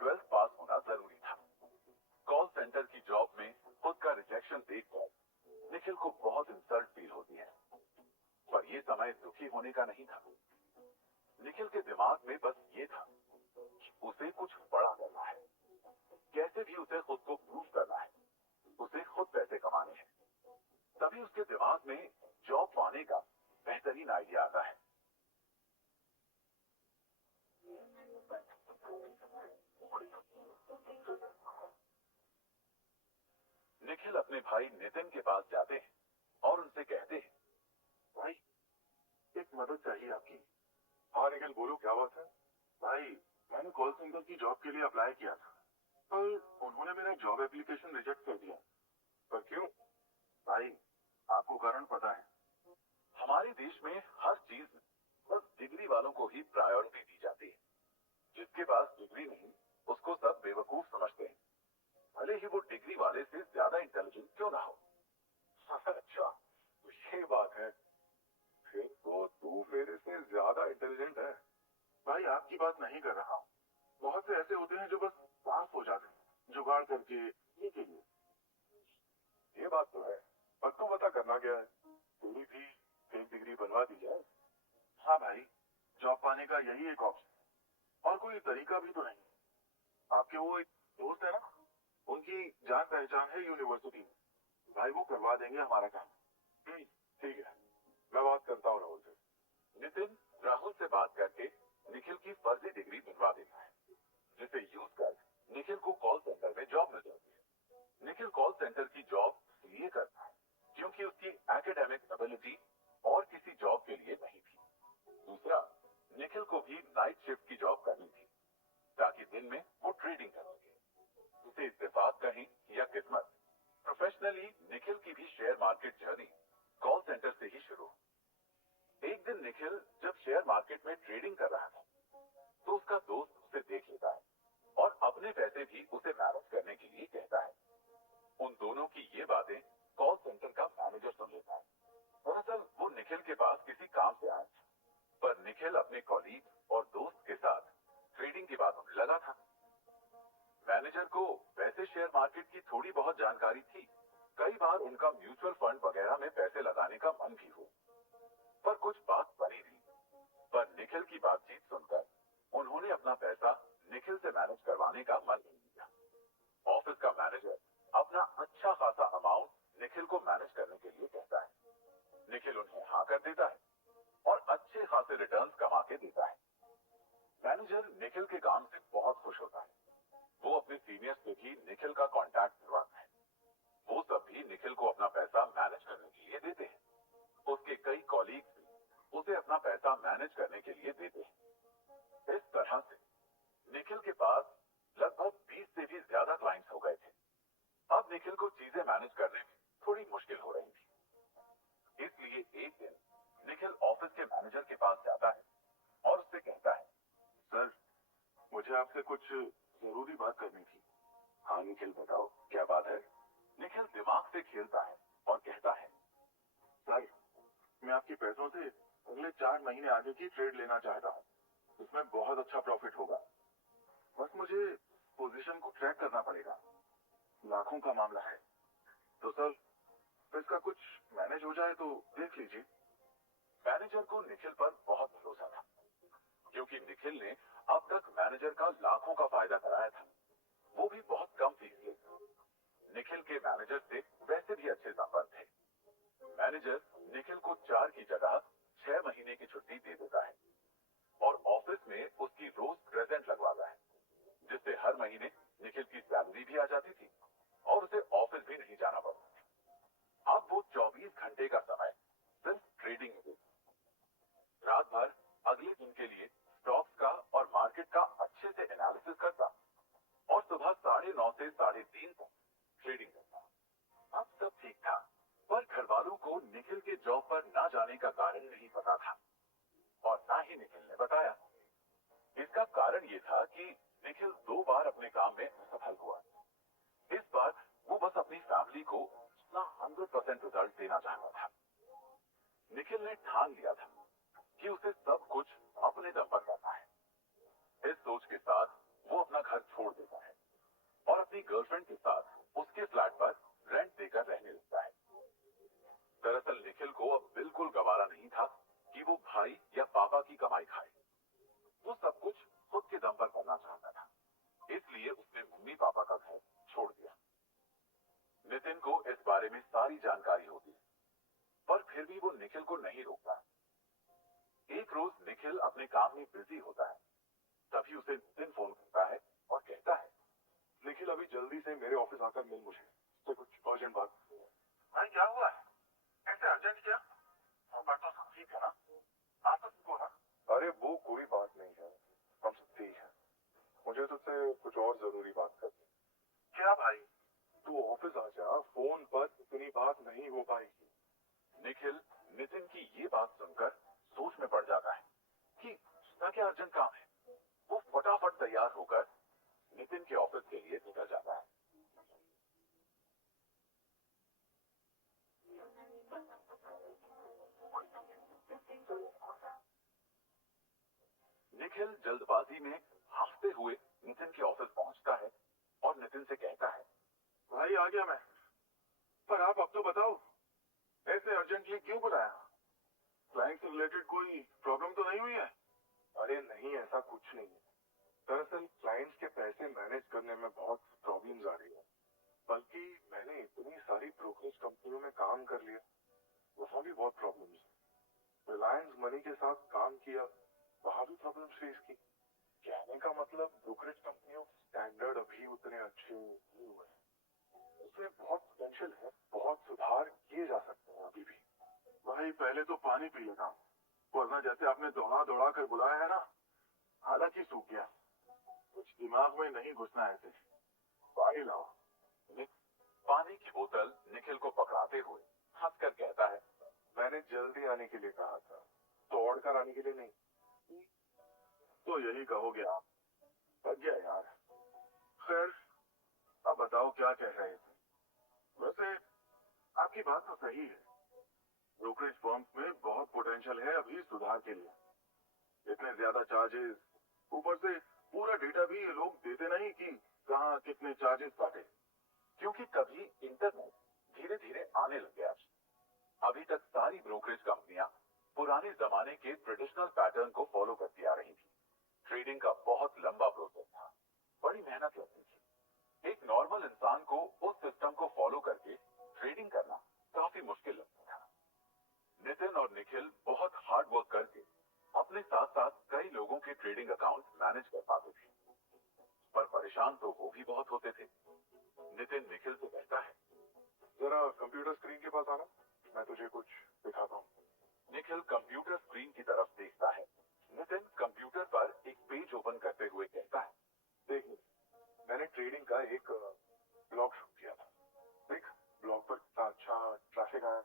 12th पास होना जरूरी था। कॉल सेंटर की जॉब में खुद का रिजेक्शन देखकर निखिल को बहुत इंसल्ट फील होती है, पर यह समय दुखी होने का नहीं था। निखिल के दिमाग में बस ये था कि उसे कुछ बड़ा करना है, कैसे भी उसे खुद को प्रूव करना है, उसे खुद पैसे कमाने हैं। तभी उसके दिमाग में जॉब पाने का बेहतरीन आइडिया आता है। निखिल अपने भाई नितिन के पास जाते हैं और उनसे कहते हैं, भाई एक मदद चाहिए आपकी। हाँ निखिल बोलो, क्या बात है? भाई मैंने कॉल सेंटर की जॉब के लिए अप्लाई किया था, पर उन्होंने मेरा जॉब एप्लीकेशन रिजेक्ट कर दिया। पर क्यों? भाई आपको कारण पता है, हमारे देश में हर चीज में बस डिग्री वालों को ही प्रायोरिटी दी जाती है। जिसके पास डिग्री नहीं उसको सब बेवकूफ समझते हैं, भले ही वो डिग्री वाले से ज्यादा इंटेलिजेंट क्यों ना हो। अच्छा तो ये बात है, फिर तो तू मेरे से ज्यादा इंटेलिजेंट है। भाई आपकी बात नहीं कर रहा हूँ, बहुत से ऐसे होते हैं जो बस पास हो जाते हैं जुगाड़ करके ये के लिए। ये बात तो है, पर तू बता करना क्या है? तेरी भी फेक डिग्री बनवा दी जाए। हाँ भाई, जॉब पाने का यही एक ऑप्शन, और कोई तरीका भी तो नहीं। आपके वो एक दोस्त है ना, उनकी जान पहचान है यूनिवर्सिटी में, भाई वो करवा देंगे हमारा काम। ठीक है, मैं बात करता हूँ राहुल से। नितिन राहुल से बात करके निखिल की फर्जी डिग्री बनवा देता है, जिसे यूज कर निखिल को कॉल सेंटर में जॉब मिल जाती है। निखिल कॉल सेंटर की जॉब इसलिए करता है क्योंकि उसकी एकेडमिक एबिलिटी और किसी जॉब के लिए नहीं थी। दूसरा, निखिल को भी नाइट शिफ्ट की जॉब करनी थी ताकि दिन में वो ट्रेडिंग कर सके। उसे इत्तेफाक कहें या किस्मत, प्रोफेशनली निखिल की भी share market journey call centre से ही शुरू। एक दिन निखिल जब शेयर मार्केट में ट्रेडिंग कर रहा था तो उसका दोस्त उसे देख लेता है और अपने पैसे भी उसे मैनेज करने के लिए कहता है। उन दोनों की ये बातें कॉल सेंटर का मैनेजर सुन लेता है। दरअसल वो निखिल के पास किसी काम से आया था, पर निखिल अपने कॉलीग और दोस्त के साथ ट्रेडिंग की बात होने लगा था। मैनेजर को वैसे शेयर मार्केट की थोड़ी बहुत जानकारी थी, कई बार उनका म्यूचुअल फंड वगैरह में पैसे लगाने का मन भी हो, पर कुछ बात बनी नहीं। पर निखिल की बातचीत सुनकर उन्होंने अपना पैसा निखिल से मैनेज करवाने का मन नहीं किया। ऑफिस का मैनेजर अपना अच्छा खासा अमाउंट निखिल को मैनेज करने के लिए कहता है। निखिल उन्हें हाँ कर देता है और अच्छे खासे रिटर्न्स कमा के देता है। मैनेजर निखिल के काम से बहुत खुश होता है। वो अपने सीनियर्स से भी निखिल का कांटेक्ट करवाता है। वो सब भी निखिल को अपना पैसा मैनेज करने के लिए देते हैं। उसके कई कॉलीग्स भी उसे अपना पैसा मैनेज करने के लिए देते हैं। इस तरह से निखिल के पास लगभग 20 से भी ज्यादा क्लाइंट्स हो गए थे। अब निखिल को चीजें मैनेज करने में थोड़ी मुश्किल हो रही थी। इसलिए एक दिन निखिल ऑफिस के मैनेजर के पास जाता है और उससे कहता है, सर मुझे आपसे कुछ जरूरी बात करनी थी। हाँ निखिल बताओ, क्या बात है? निखिल दिमाग से खेलता है और कहता है, सर मैं आपके पैसों से अगले 4 महीने आगे की ट्रेड लेना चाहता हूँ, इसमें बहुत अच्छा प्रॉफिट होगा। बस मुझे पोजीशन को ट्रैक करना पड़ेगा, लाखों का मामला है। तो सर इसका कुछ मैनेज हो जाए तो देख लीजिए। मैनेजर को निखिल पर बहुत भरोसा था, क्योंकि निखिल ने अब तक मैनेजर का लाखों का फायदा कराया था, वो भी बहुत कम फीस लेकर। निखिल के मैनेजर से वैसे भी अच्छे संबंध थे। मैनेजर निखिल को 4 की जगह 6 महीने की छुट्टी दे देता है और ऑफिस में उसकी रोज प्रेजेंट लगवाता है, जिससे हर महीने निखिल की सैलरी भी आ जाती थी और उसे ऑफिस भी नहीं जाना पड़ता था। अब वो 24 घंटे का समय सिर्फ ट्रेडिंग में देता, रात भर अगले दिन के लिए स्टॉक्स का और मार्केट का अच्छे से एनालिसिस करता और सुबह 9:30 से 3:30 तक ट्रेडिंग करता। अब सब ठीक था, पर घर वालों को निखिल के जॉब पर ना जाने का कारण नहीं पता था और ना ही निखिल ने बताया। इसका कारण ये था कि निखिल 2 बार अपने काम में असफल हुआ। इस बार वो बस अपनी फैमिली को अपना 100% रिजल्ट देना चाहता था। निखिल ने ठान लिया था कि उसे सब कुछ अपने दम पर करना है। इस सोच के साथ वो अपना घर छोड़ देता है और अपनी गर्लफ्रेंड के साथ उसके फ्लैट पर रेंट देकर रहने लगता है। दरअसल निखिल को अब बिल्कुल गवारा नहीं था कि वो भाई या पापा की कमाई खाए। वो सब कुछ खुद के दम पर करना चाहता था, इसलिए उसने मम्मी पापा का घर छोड़ दिया। नितिन को इस बारे में सारी जानकारी होती है, पर फिर भी वो निखिल को नहीं रोकता। एक रोज निखिल अपने काम में बिजी होता है, तभी उसे नितिन फोन करता है और कहता है, निखिल अभी जल्दी से मेरे ऑफिस आकर मिल मुझे, तो कुछ अर्जेंट बात। भाई क्या हुआ है? ऐसे अर्जेंट क्या? बात तो सब ठीक है ना? आप तो ठीक हो ना? अरे वो कोई बात नहीं है, हम सब ठीक है। मुझे तुझसे कुछ और जरूरी बात करनी। क्या भाई? तू ऑफिस आ जा, फोन पर इतनी बात नहीं हो पाएगी। निखिल नितिन की ये बात सुनकर सोच में पड़ जाता है कि उसका क्या अर्जेंट काम है। वो फटाफट तैयार होकर नितिन के ऑफिस के लिए निकल जाता है। निखिल जल्दबाजी में हाफते हुए नितिन के ऑफिस पहुंचता है और नितिन से कहता है, भाई आ गया मैं, पर आप अब तो बताओ, ऐसे अर्जेंटली क्यों बुलाया? क्लाइंट से रिलेटेड कोई प्रॉब्लम तो नहीं हुई है? अरे नहीं, ऐसा कुछ नहीं है। दरअसल क्लाइंट्स के पैसे मैनेज करने में बहुत प्रॉब्लम्स आ रही है। बल्कि मैंने इतनी सारी ब्रोकरेज कंपनियों में काम कर लिया, वहां भी बहुत प्रॉब्लम्स है। रिलायंस मनी के साथ काम किया, वहां भी प्रॉब्लम्स फेस की। कहने का मतलब ब्रोकरेज कंपनियों के स्टैंडर्ड अभी उतने अच्छे नहीं हुए हैं। उसमें बहुत पोटेंशियल है, बहुत सुधार किए जा सकते हैं अभी भी। भाई पहले तो पानी पी लेता, वरना जैसे आपने दौड़ा दौड़ा कर बुलाया है ना, हालांकि सूख गया। कुछ दिमाग में नहीं घुसना ऐसे। पानी लाओ। पानी की बोतल निखिल को पकड़ाते हुए हंसकर कहता है, मैंने जल्दी आने के लिए कहा था, दौड़ कर आने के लिए नहीं। तो यही कहोगे आप? थक गया यार। खैर, अब बताओ क्या कह रहे थे? वैसे आपकी बात तो सही है, ब्रोकरेज फर्म्स में बहुत पोटेंशियल है अभी सुधार के लिए। इतने ज्यादा चार्जेस, ऊपर से पूरा डेटा भी ये लोग देते नहीं कि कहाँ कितने चार्जेस काटे। क्योंकि तभी इंटरनेट धीरे धीरे आने लग गया। अभी तक सारी ब्रोकरेज कंपनियां पुराने जमाने के ट्रेडिशनल पैटर्न को फॉलो करती आ रही थी। ट्रेडिंग का बहुत लंबा प्रोसेस था, बड़ी मेहनत लगती थी। एक नॉर्मल इंसान को उस सिस्टम को फॉलो करके ट्रेडिंग करना काफी मुश्किल लगता था। नितिन और निखिल बहुत हार्ड वर्क करके अपने साथ साथ कई लोगों के ट्रेडिंग अकाउंट मैनेज कर पाते थे, पर परेशान तो वो भी बहुत होते थे। नितिन निखिल से कहता है, जरा कंप्यूटर स्क्रीन के पास आना, मैं तुझे कुछ दिखाता हूँ। निखिल कंप्यूटर स्क्रीन की तरफ देखता है। नितिन कंप्यूटर पर एक पेज ओपन करते हुए कहता है, देख, मैंने ट्रेडिंग का एक ब्लॉग शुरू किया था। देख, ब्लॉग पर कितना अच्छा ट्रैफिक आया,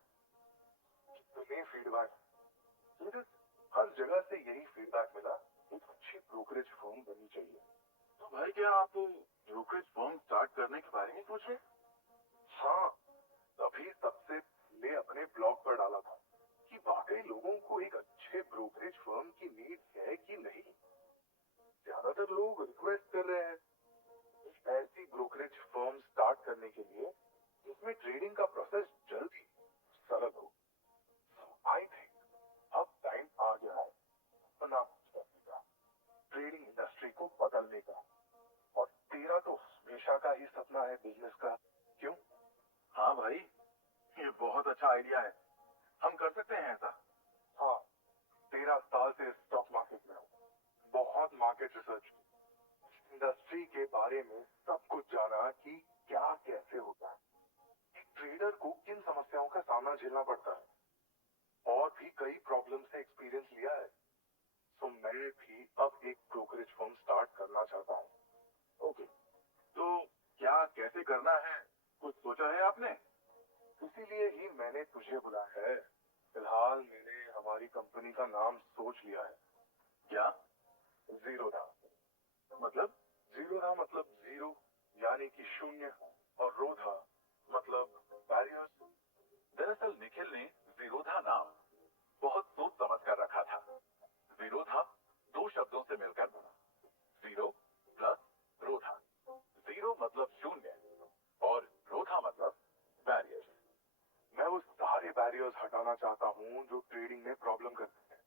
कितने फीडबैक। मुझे हर जगह से यही फीडबैक मिला, एक अच्छी ब्रोकरेज फर्म बननी चाहिए। तो भाई क्या आप ब्रोकरेज फर्म स्टार्ट करने के बारे में सोच रहे? हाँ, तभी सबसे पहले अपने ब्लॉग पर डाला था कि वाकई लोगों को एक अच्छे ब्रोकरेज फर्म की नीड है कि नहीं। ज्यादातर लोग रिक्वेस्ट कर रहे हैं ऐसी ब्रोकरेज फर्म स्टार्ट करने के लिए जिसमें ट्रेडिंग का प्रोसेस जल्दी सरल हो। आई थिंक अब टाइम आ गया है अपना कुछ करने का। इंडस्ट्री को बदलने का। और तेरा तो हमेशा का ही सपना है बिजनेस का, क्यों? हाँ भाई, ये बहुत अच्छा आइडिया है, हम कर सकते हैं ऐसा। हाँ, 13 साल से स्टॉक मार्केट में हूँ, बहुत मार्केट रिसर्च की, इंडस्ट्री के बारे में सब कुछ जाना कि क्या कैसे होता है, एक ट्रेडर को किन समस्याओं का सामना झेलना पड़ता है, और भी कई प्रॉब्लम से एक्सपीरियंस लिया है। तो मैं भी अब एक ब्रोकरेज फर्म स्टार्ट करना चाहता हूँ। ओके, तो क्या कैसे करना है, कुछ सोचा है आपने? इसीलिए ही मैंने तुझे बुलाया है। फिलहाल मैंने हमारी कंपनी का नाम सोच लिया है। क्या? जीरोधा। मतलब? जीरोधा मतलब जीरो यानी कि शून्य, और रोधा मतलब बैरियर्स। दरअसल निखिल ने जीरोधा नाम बहुत सोच समझ कर रखा था। जीरोधा दो शब्दों से मिलकर बना, जीरो प्लस रोधा। जीरो मतलब शून्य और रोधा मतलब बैरियर। मैं वो सारे बैरियर्स हटाना चाहता हूँ जो ट्रेडिंग में प्रॉब्लम करते हैं,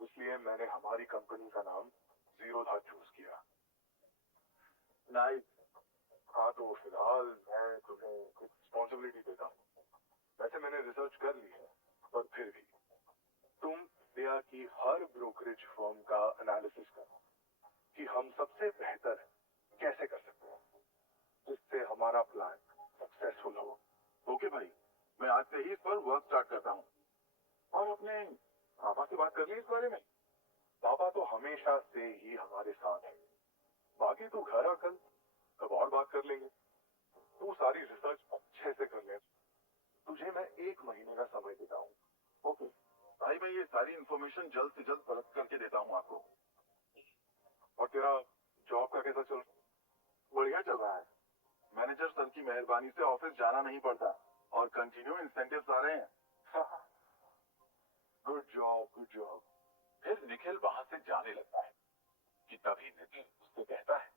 इसलिए मैंने हमारी कंपनी का नाम जीरोधा चूज किया। नाइस। हाँ, तो फिलहाल मैं तुम्हें कुछ रिस्पॉन्सिबिलिटी देता हूँ। वैसे मैंने रिसर्च कर ली है, पर फिर भी तुम इंडिया की हर ब्रोकरेज फर्म का एनालिसिस करो कि हम सबसे बेहतर कैसे कर सकते हैं, जिससे हमारा प्लान सक्सेसफुल हो। ओके भाई, मैं आज से ही इस पर वर्क स्टार्ट करता हूँ। और अपने पापा से बात कर ली इस बारे में? पापा तो हमेशा से ही हमारे साथ है, बाकी तू घर आकर कब और बात कर लेंगे। तू सारी रिसर्च अच्छे से कर ले, तुझे मैं 1 महीने का समय देता हूँ। ओके भाई, मैं ये सारी इंफॉर्मेशन जल्द से जल्द परख करके देता हूँ आपको। और तेरा जॉब का कैसा चल रहा है? बढ़िया चल रहा है, मैनेजर सर की मेहरबानी से ऑफिस जाना नहीं पड़ता और कंटिन्यू इंसेंटिव्स आ रहे हैं। Good job, good job. फिर निखिल वहां से जाने लगता है कि तभी नितिन उससे कहता है,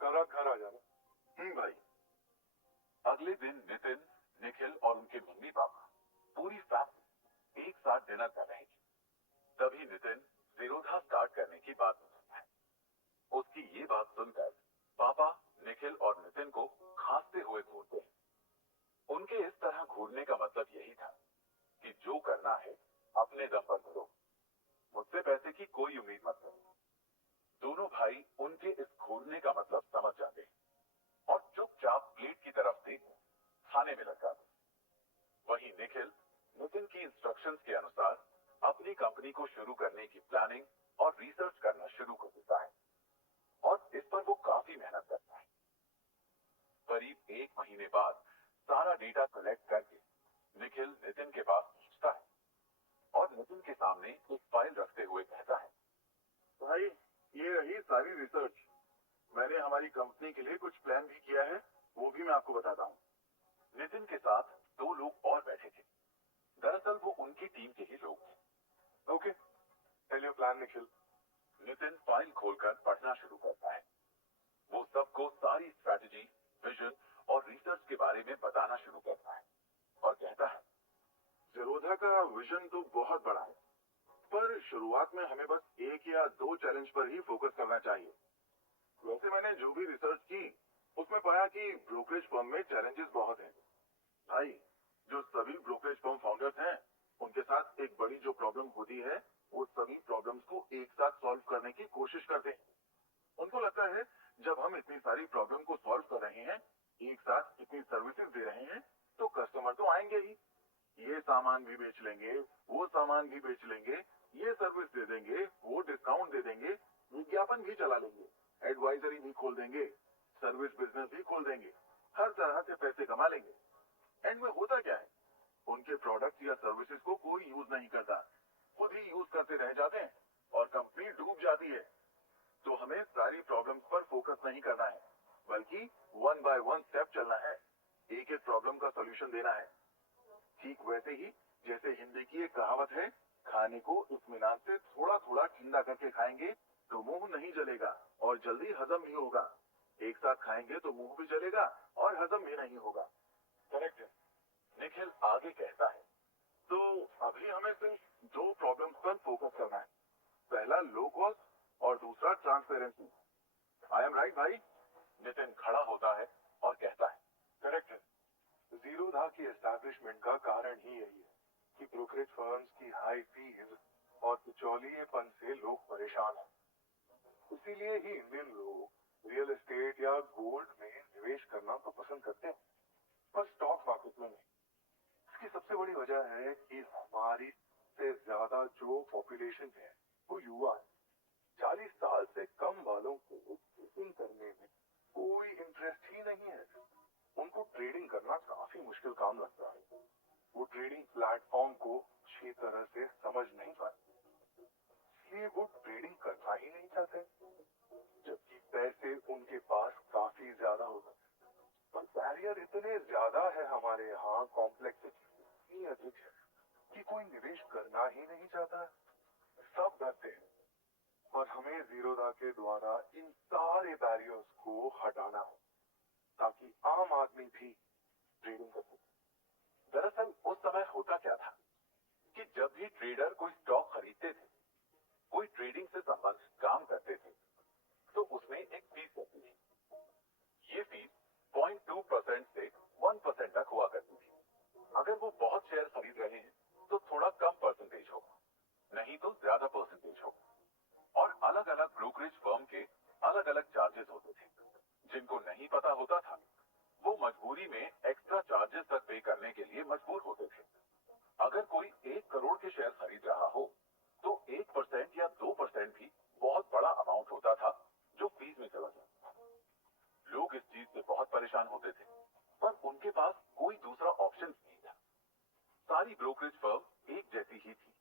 कल रात घर आ जाना। भाई। अगले दिन नितिन, निखिल और उनके मम्मी पापा पूरी फैमिली एक साथ डिनर कर रहे थे। तभी नितिन जीरोधा स्टार्ट करने की बात सुनता है। उसकी ये बात सुनकर पापा निखिल और नितिन को खांसते हुए घूरते हैं। उनके इस तरह घूरने का मतलब यही था कि जो करना है अपने दम पर करो, मुझसे पैसे की कोई उम्मीद मत करो। दोनों भाई उनके इस घूरने का मतलब समझ जाते हैं और चुपचाप प्लेट की तरफ से खाने में लग जाते। वहीं निखिल नितिन की इंस्ट्रक्शंस के अनुसार अपनी कंपनी को शुरू करने की प्लानिंग और रिसर्च करना शुरू कर देता है और इस पर वो काफी मेहनत करता है। करीब 1 महीने बाद सारा डेटा कलेक्ट करके निखिल नितिन के पास पहुंचता है और नितिन के सामने एक फाइल रखते हुए कहता है, भाई ये रही सारी रिसर्च। मैंने हमारी कंपनी के लिए कुछ प्लान भी किया है, वो भी मैं आपको बताता हूँ। नितिन के साथ 2 लोग और बैठे थे। दरअसल वो उनकी टीम के ही लोग थे। Okay, tell your plan Nikhil. Nitin file खोलकर पढ़ना शुरू करता है। वो सबको सारी स्ट्रैटेजी, विजन और रिसर्च के बारे में बताना शुरू करता है और कहता है, जीरोधा का विजन तो बहुत बड़ा है, पर शुरुआत में हमें बस 1 या 2 चैलेंज पर ही फोकस करना चाहिए। वैसे मैंने जो भी रिसर्च की उसमें पाया कि ब्रोकरेज फर्म में चैलेंजेस बहुत हैं। भाई, जो सभी ब्रोकरेज फर्म फाउंडर्स हैं उनके साथ एक बड़ी जो प्रॉब्लम होती है, वो सभी प्रॉब्लम्स को एक साथ सॉल्व करने की कोशिश करते हैं। उनको लगता है जब हम इतनी सारी प्रॉब्लम को सॉल्व कर रहे हैं, एक साथ इतनी सर्विसेज दे रहे हैं, तो कस्टमर तो आएंगे ही। ये सामान भी बेच लेंगे, वो सामान भी बेच लेंगे, ये सर्विस दे देंगे, वो डिस्काउंट दे देंगे, विज्ञापन भी चला लेंगे, एडवाइजरी भी खोल देंगे, सर्विस बिजनेस भी खोल देंगे, हर तरह से पैसे कमा लेंगे। एंड में होता क्या है, उनके प्रोडक्ट या सर्विसेज को कोई यूज नहीं करता, खुद ही यूज करते रह जाते हैं और कंपनी डूब जाती है। तो हमें सारी प्रॉब्लम्स पर फोकस नहीं करना है, बल्कि 1 बाय 1 स्टेप चलना है, एक एक प्रॉब्लम का सॉल्यूशन देना है। ठीक वैसे ही जैसे हिंदी की एक कहावत है, खाने को इत्मीनान से थोड़ा थोड़ा ठंडा करके खाएंगे तो मुंह नहीं जलेगा और जल्दी हजम भी होगा। एक साथ खाएंगे तो मुंह भी जलेगा और हजम भी नहीं होगा। करेक्ट है? निखिल आगे कहता है, तो अभी हमें सिर्फ 2 प्रॉब्लम्स पर फोकस करना है। पहला लो कॉस्ट और दूसरा ट्रांसपेरेंसी। आई एम राइट भाई? नितिन खड़ा होता है और कहता है, करेक्ट है। जीरोधा की एस्टैब्लिशमेंट का कारण ही यही है कि ब्रोकरेज फर्म्स की हाई फीस और बिचौलिएपन से लोग परेशान हैं। इसीलिए ही इंडियन लोग रियल एस्टेट या गोल्ड में निवेश करना तो पसंद करते हैं, पर स्टॉक मार्केट में नहीं। इसकी सबसे बड़ी वजह है कि हमारी से ज्यादा जो पॉपुलेशन है वो युवा है। 40 साल से कम वालों को ट्रेडिंग करने में कोई इंटरेस्ट ही नहीं है। उनको ट्रेडिंग करना काफी मुश्किल काम लगता है। वो ट्रेडिंग प्लेटफॉर्म को अच्छी तरह से समझ नहीं पाते, इसलिए वो ट्रेडिंग करना ही नहीं चाहते। जबकि पैसे उनके पास काफी ज्यादा होते हैं, पर बैरियर इतने ज्यादा है हमारे यहाँ, कॉम्प्लेक्सिटी इतनी अधिक है कि कोई निवेश करना ही नहीं चाहता। सब डरते हैं और हमें जीरोधा के द्वारा इन सारे बैरियर्स को हटाना है ताकि आम आदमी भी ट्रेडिंग कर सके। दरअसल उस समय होता क्या था कि जब भी ट्रेडर कोई स्टॉक खरीदते थे, कोई ट्रेडिंग से संबंधित काम करते थे, तो उसमें एक फीस होती थी। ये फीस 0.2% से 1% तक हुआ करती थी। अगर वो बहुत शेयर खरीद रहे हैं तो थोड़ा कम परसेंटेज होगा, नहीं तो ज्यादा परसेंटेज होगा। और अलग अलग ब्रोकरेज फर्म के अलग अलग चार्जेस होते थे। जिनको नहीं पता होता था वो मजबूरी में एक्स्ट्रा चार्जेस तक पे करने के लिए मजबूर होते थे। अगर कोई 1 करोड़ के शेयर खरीद रहा हो तो 1% या 2% भी बहुत बड़ा अमाउंट होता था जो फीस में चला जाता था। लोग इस चीज से बहुत परेशान होते थे, पर उनके पास कोई दूसरा ऑप्शन नहीं था। सारी ब्रोकरेज फर्म एक जैसी ही थी।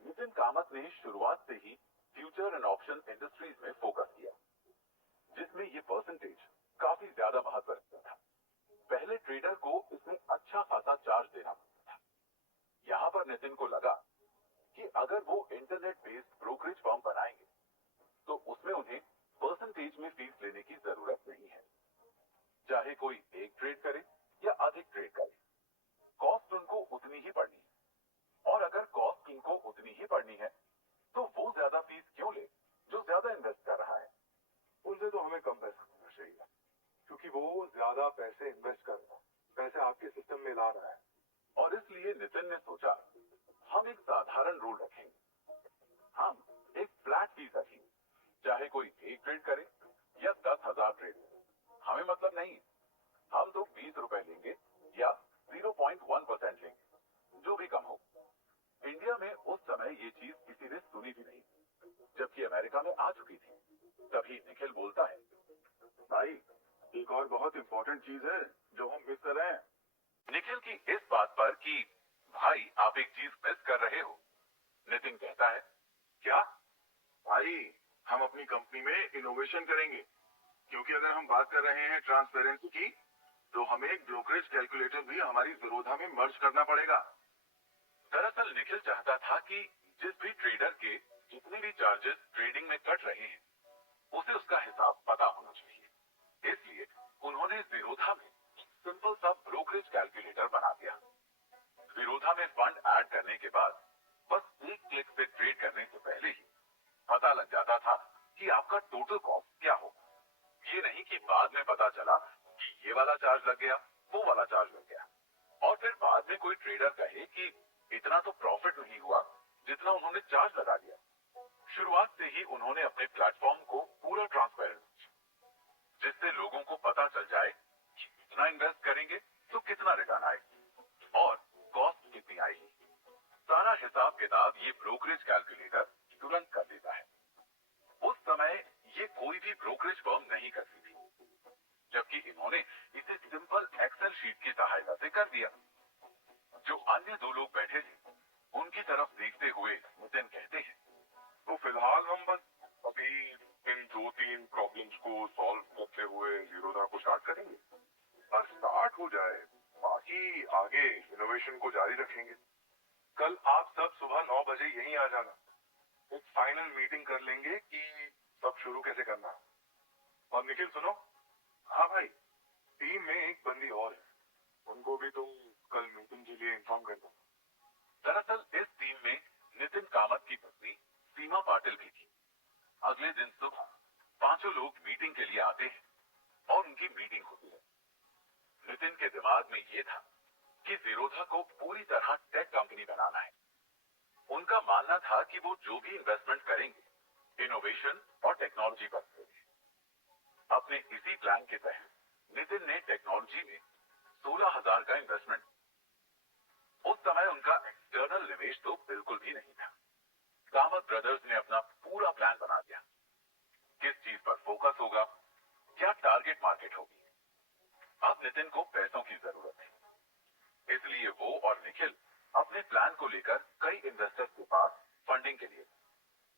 नितिन कामत ने शुरुआत से ही फ्यूचर एंड ऑप्शन इंडस्ट्रीज में फोकस किया, जिसमें ये परसेंटेज काफी ज्यादा महत्व रखता था। पहले ट्रेडर को इसमें अच्छा खासा चार्ज देना पड़ता था। यहाँ पर नितिन को लगा कि अगर वो इंटरनेट बेस्ड ब्रोकरेज फर्म बनाएंगे तो उसमें उन्हें परसेंटेज में फीस लेने की जरूरत नहीं है। चाहे कोई एक ट्रेड करे या अधिक ट्रेड करे, कॉस्ट उनको उतनी ही पड़नी है। और अगर कॉस्ट उनको उतनी ही पड़नी है तो वो ज्यादा फीस क्यों ले जो ज्यादा इन्वेस्ट कर रहा है। उनसे तो हमें कम पैसा देना चाहिए, क्योंकि वो ज्यादा पैसे इन्वेस्ट कर रहा है, पैसे आपके सिस्टम में ला रहा है। और इसलिए नितिन ने सोचा, हम एक साधारण रूल रखेंगे। हम एक फ्लैट फीस रखेंगे, चाहे कोई एक ट्रेड करे या 10,000 ट्रेड। हमें मतलब नहीं, हम तो 20 रुपए लेंगे या 0.1% लेंगे, जो भी कम हो। इंडिया में उस समय ये चीज किसी ने सुनी भी नहीं, जबकि अमेरिका में आ चुकी थी। तभी निखिल बोलता है, भाई एक और बहुत इंपॉर्टेंट चीज है जो हम मिस कर रहे हैं। निखिल की इस बात पर कि भाई आप एक चीज मिस कर रहे हो, नितिन कहता है, क्या? भाई हम अपनी कंपनी में इनोवेशन करेंगे, क्योंकि अगर हम बात कर रहे हैं ट्रांसपेरेंसी की तो हमें एक ब्रोकरेज कैलकुलेटर भी हमारी जीरोधा में मर्ज करना पड़ेगा। दरअसल निखिल चाहता था कि जिस भी ट्रेडर के जितने भी चार्जेस ट्रेडिंग में कट रहे हैं उसे उसका हिसाब पता होना चाहिए। इसलिए उन्होंने जीरोधा में सिंपल सा ब्रोकरेज कैलकुलेटर बना दिया। जीरोधा में फंड ऐड करने के बाद बस एक क्लिक से ट्रेड करने से पहले ही पता लग जाता था कि आपका टोटल कॉस्ट क्या हो। ये नहीं कि बाद में पता चला कि ये वाला चार्ज लग गया, वो वाला चार्ज लग गया, और फिर बाद में कोई ट्रेडर कहे कि इतना तो प्रॉफिट नहीं हुआ जितना उन्होंने चार्ज लगा दिया। शुरुआत से ही उन्होंने अपने प्लेटफॉर्म को पूरा ट्रांसपेरेंट, जिससे लोगों को पता चल जाए कि कितना इन्वेस्ट करेंगे तो कितना रिटर्न आएगा और कॉस्ट कितनी आएगी। सारा हिसाब किताब ये ब्रोकरेज कैलकुलेटर तुरंत कर देता है। उस समय ये कोई भी ब्रोकरेज फर्म नहीं करती थी, जबकि इन्होंने इसे सिंपल एक्सेल शीट की सहायता से कर दिया। जो अन्य दो लोग बैठे थे उनकी तरफ देखते हुए नितिन कहते हैं, तो फिलहाल हम बस अभी इन 2-3 प्रॉब्लम्स को सॉल्व करते हुए जीरोधा को स्टार्ट करेंगे। बस स्टार्ट हो जाए, बाकी आगे इनोवेशन को जारी रखेंगे। कल आप सब सुबह 9 बजे यहीं आ जाना। एक फाइनल मीटिंग कर लेंगे कि सब शुरू कैसे करना। और निखिल सुनो, हाँ भाई, टीम में एक बंदी और है, उनको भी तुम कल मीटिंग के लिए इन्फॉर्म कर दो। दरअसल इस टीम में नितिन कामत की पत्नी सीमा पाटिल भी थी। अगले दिन सुबह 5 पांचों लोग मीटिंग के लिए आते हैं और उनकी मीटिंग होती है। नितिन के दिमाग में ये था कि जीरोधा को पूरी तरह टेक कंपनी बनाना है। उनका मानना था कि वो जो भी इन्वेस्टमेंट करेंगे इनोवेशन और टेक्नोलॉजी पर करेंगे। अपने इसी प्लान के तहत नितिन ने टेक्नोलॉजी में 16,000 का इन्वेस्टमेंट। उस समय उनका एक्सटर्नल निवेश तो बिल्कुल भी नहीं था। कामत ब्रदर्स ने अपना पूरा प्लान बना दिया, किस चीज पर फोकस होगा, क्या टारगेट मार्केट होगी। अब नितिन को पैसों की जरूरत है, इसलिए वो और निखिल अपने प्लान को लेकर कई इन्वेस्टर्स के पास फंडिंग के लिए,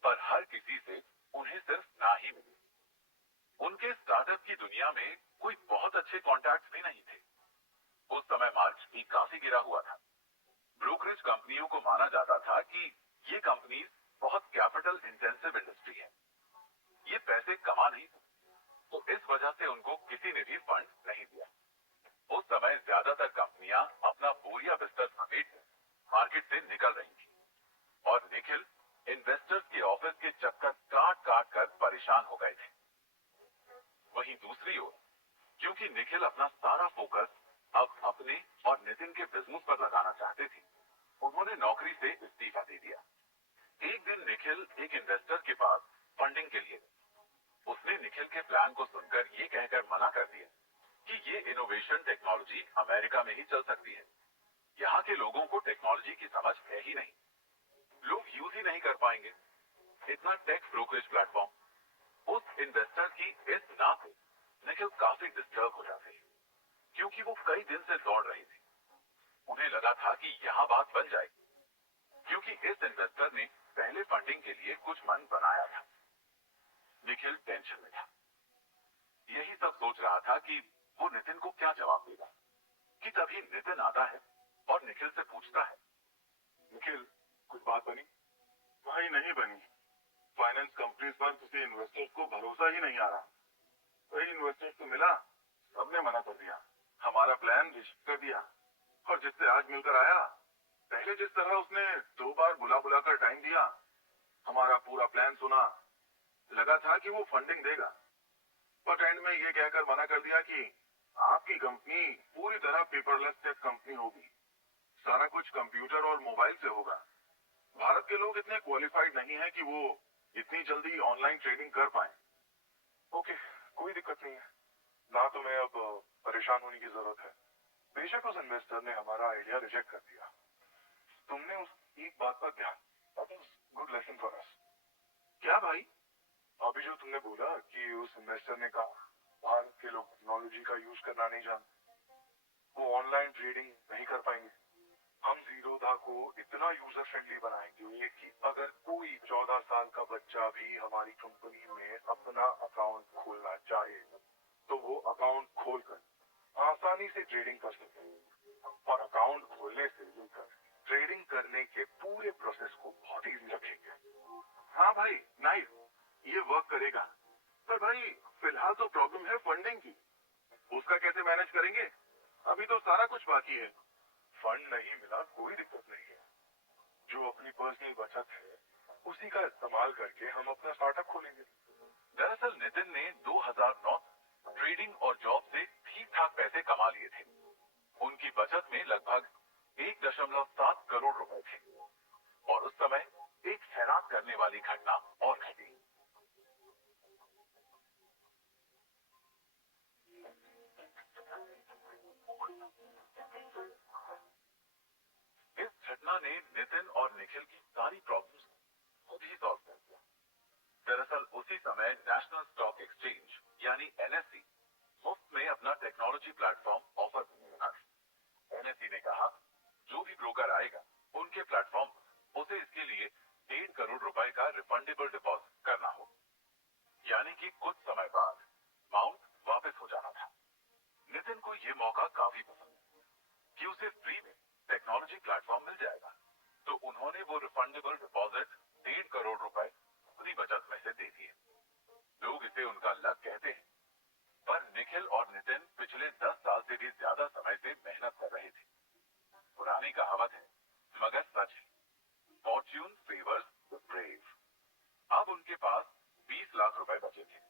पर हर किसी से उन्हें सिर्फ ना ही मिली। उनके स्टार्टअप की दुनिया में कोई बहुत अच्छे कॉन्टैक्ट्स भी नहीं थे। उस समय मार्केट भी काफी गिरा हुआ था। ब्रोकरेज कंपनियों को माना जाता था कि ये कंपनीज बहुत कैपिटल इंटेंसिव इंडस्ट्री है, ये पैसे कमा नहीं सकती, तो इस वजह से उनको किसी ने भी फंड नहीं दिया। उस समय ज्यादातर कंपनियां अपना बोरिया बिस्तर समेट मार्केट से निकल रही थी और निखिल इन्वेस्टर्स के ऑफिस के चक्कर काट काट कर परेशान हो गए थे। वहीं दूसरी ओर, क्योंकि निखिल अपना सारा फोकस अब अपने और नितिन के बिजनेस पर लगाना चाहते थे, उन्होंने नौकरी से इस्तीफा दे दिया। एक दिन निखिल एक इन्वेस्टर के पास फंडिंग के लिए, उसने निखिल के प्लान को सुनकर ये कहकर मना कर दिया कि ये इनोवेशन टेक्नोलॉजी अमेरिका में ही चल सकती है, यहाँ के लोगों को टेक्नोलॉजी की समझ है ही नहीं, लोग यूज ही नहीं कर पाएंगे इतना टेक ब्रोकरेज प्लेटफॉर्म। उस इन्वेस्टर की इस ना से निखिल काफी डिस्टर्ब हो जाते, क्योंकि वो कई दिन से दौड़ रहे थे। उन्हें लगा था कि यहाँ बात बन जाएगी, क्योंकि इस इन्वेस्टर ने पहले फंडिंग के लिए कुछ मन बनाया था। निखिल टेंशन में था, यही सब सोच रहा था कि वो नितिन को क्या जवाब देगा, कि तभी नितिन आता है और निखिल से पूछता है, निखिल, कुछ बात बनी? भाई नहीं बनी। फाइनेंस कंपनीज पर किसी इन्वेस्टर्स को भरोसा ही नहीं आ रहा। वही इन्वेस्टर्स को मिला, सबने मना कर दिया, हमारा प्लान रिजेक्ट कर दिया। और जिससे आज मिलकर आया, पहले जिस तरह उसने 2 बार बुला कर टाइम दिया, हमारा पूरा प्लान सुना, लगा था कि वो फंडिंग देगा, पर एंड में ये कहकर मना कर दिया कि आपकी कंपनी पूरी तरह पेपरलेस टेक कंपनी होगी, सारा कुछ कंप्यूटर और मोबाइल से होगा। भारत के लोग इतने क्वालिफाइड नहीं है कि वो इतनी जल्दी ऑनलाइन ट्रेडिंग कर पाए। ओके, कोई दिक्कत नहीं है, ना तुम्हें अब परेशान होने की जरूरत है। बेशक उस इन्वेस्टर ने हमारा आइडिया रिजेक्ट कर दिया, तुमने उस एक बात पर ध्यान, that is good lesson for us. क्या भाई? अभी जो तुमने बोला कि उस इन्वेस्टर ने कहा भारत के लोग टेक्नोलॉजी का यूज करना नहीं जानते, वो ऑनलाइन ट्रेडिंग नहीं कर पाएंगे। हम जीरोधा को इतना यूजर फ्रेंडली बनाएंगे कि अगर कोई 14 साल का बच्चा भी हमारी कंपनी में अपना अकाउंट खोलना चाहे तो वो अकाउंट खोलकर आसानी से ट्रेडिंग कर सकते हैं, और अकाउंट खोलने से लेकर ट्रेडिंग करने के पूरे प्रोसेस को बहुत इजी रखेंगे। हाँ भाई, नाइस, ये वर्क करेगा। पर भाई फिलहाल तो प्रॉब्लम है फंडिंग की, उसका कैसे मैनेज करेंगे? अभी तो सारा कुछ बाकी है। फंड नहीं मिला कोई दिक्कत नहीं है, जो अपनी पर्सनल बचत है उसी का इस्तेमाल करके हम अपना स्टार्टअप खोलेंगे। दरअसल नितिन ने 2009 ट्रेडिंग और जॉब से ठीक ठाक पैसे कमा लिए थे। उनकी बचत में लगभग 1.7 करोड़ रुपए थे, और उस समय एक हैरान करने वाली घटना और घटी। इस घटना ने नितिन और निखिल की सारी प्रॉब्लम्स खुद ही सॉल्व कर दिया। दरअसल उसी समय नेशनल स्टॉक एक्सचेंज यानी एनएससी मुफ्त में अपना टेक्नोलॉजी प्लेटफॉर्म ऑफर करने लगा। एनएससी ने कहा, जो भी ब्रोकर आएगा उनके प्लेटफॉर्म पर उसे इसके लिए 1.5 करोड़ रुपए का रिफंडेबल डिपॉजिट करना हो, यानी कि कुछ समय बाद अमाउंट वापस हो जाना था। नितिन को यह मौका काफी पसंद कि उसे फ्री में टेक्नोलॉजी प्लेटफॉर्म मिल जाएगा, तो उन्होंने वो रिफंडेबल डिपॉजिट 1.5 करोड़ रुपए अपनी बचत में से दे दिए। लोग इसे उनका लक कहते हैं, पर निखिल और नितिन पिछले 10 साल से भी ज्यादा समय से मेहनत कर रहे थे। पुरानी कहावत है, मगर सच है, फॉर्च्यून फेवर्स द ब्रेव। अब उनके पास 20 लाख रुपए बचे थे,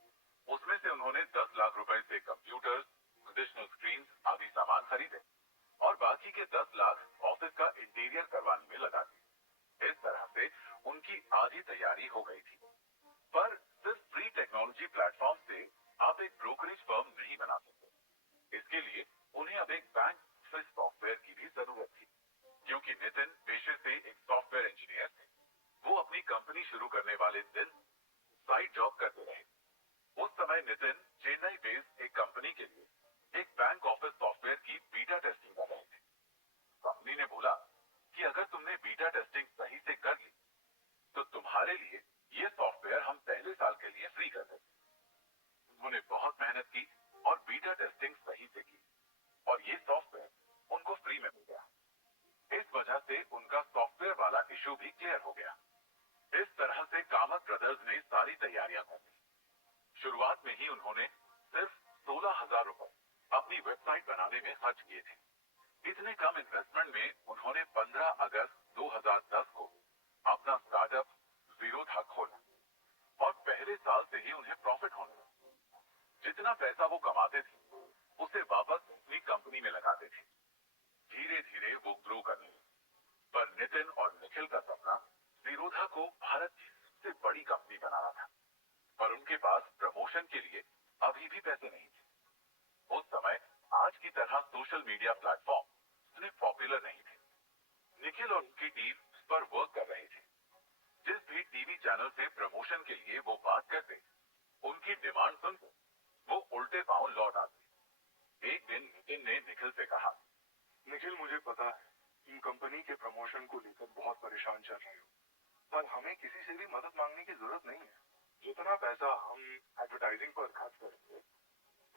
नितिन चेन्नई बेस्ड एक कंपनी के लिए एक बैंक ऑफिस सॉफ्टवेयर की बीटा टेस्टिंग कर रहे थे। कंपनी ने बोला कि अगर तुमने बीटा टेस्टिंग सही से कर ली तो तुम्हारे लिए ये सॉफ्टवेयर हम पहले साल के लिए फ्री कर देंगे। उन्होंने बहुत मेहनत की और बीटा टेस्टिंग सही से की और ये सॉफ्टवेयर उनको फ्री में मिल गया। इस वजह से उनका सॉफ्टवेयर वाला इशू भी क्लियर हो गया। इस तरह से कामत ब्रदर्स ने सारी तैयारियां कर ली। शुरुआत में ही उन्होंने सिर्फ 16,000 रुपए अपनी वेबसाइट बनाने में खर्च किए थे। इतने कम इन्वेस्टमेंट में उन्होंने 15 अगस्त 2010 को अपना स्टार्टअप ज़ीरोधा खोला और पहले साल से ही उन्हें प्रॉफिट होने लगा। जितना पैसा वो कमाते थे उसे वापस अपनी कंपनी में लगाते थे। धीरे धीरे वो ग्रो करने लगे। पर नितिन और निखिल का सपना ज़ीरोधा को भारत की सबसे बड़ी कंपनी बनाना था, पर उनके पास प्रमोशन के लिए अभी भी पैसे नहीं थे। उस समय आज की तरह सोशल मीडिया प्लेटफॉर्म इतने पॉपुलर नहीं थे। निखिल और उनकी टीम इस पर वर्क कर रहे थे। जिस भी टीवी चैनल से प्रमोशन के लिए वो बात करते, उनकी डिमांड सुनकर वो उल्टे पांव लौट आते। एक दिन नितिन ने निखिल से कहा, निखिल, मुझे पता है तुम कंपनी के प्रमोशन को लेकर बहुत परेशान चल रहे हो, पर हमें किसी से भी मदद मांगने की जरूरत नहीं है। जितना पैसा हम एडवर्टाइजिंग पर खर्च करेंगे,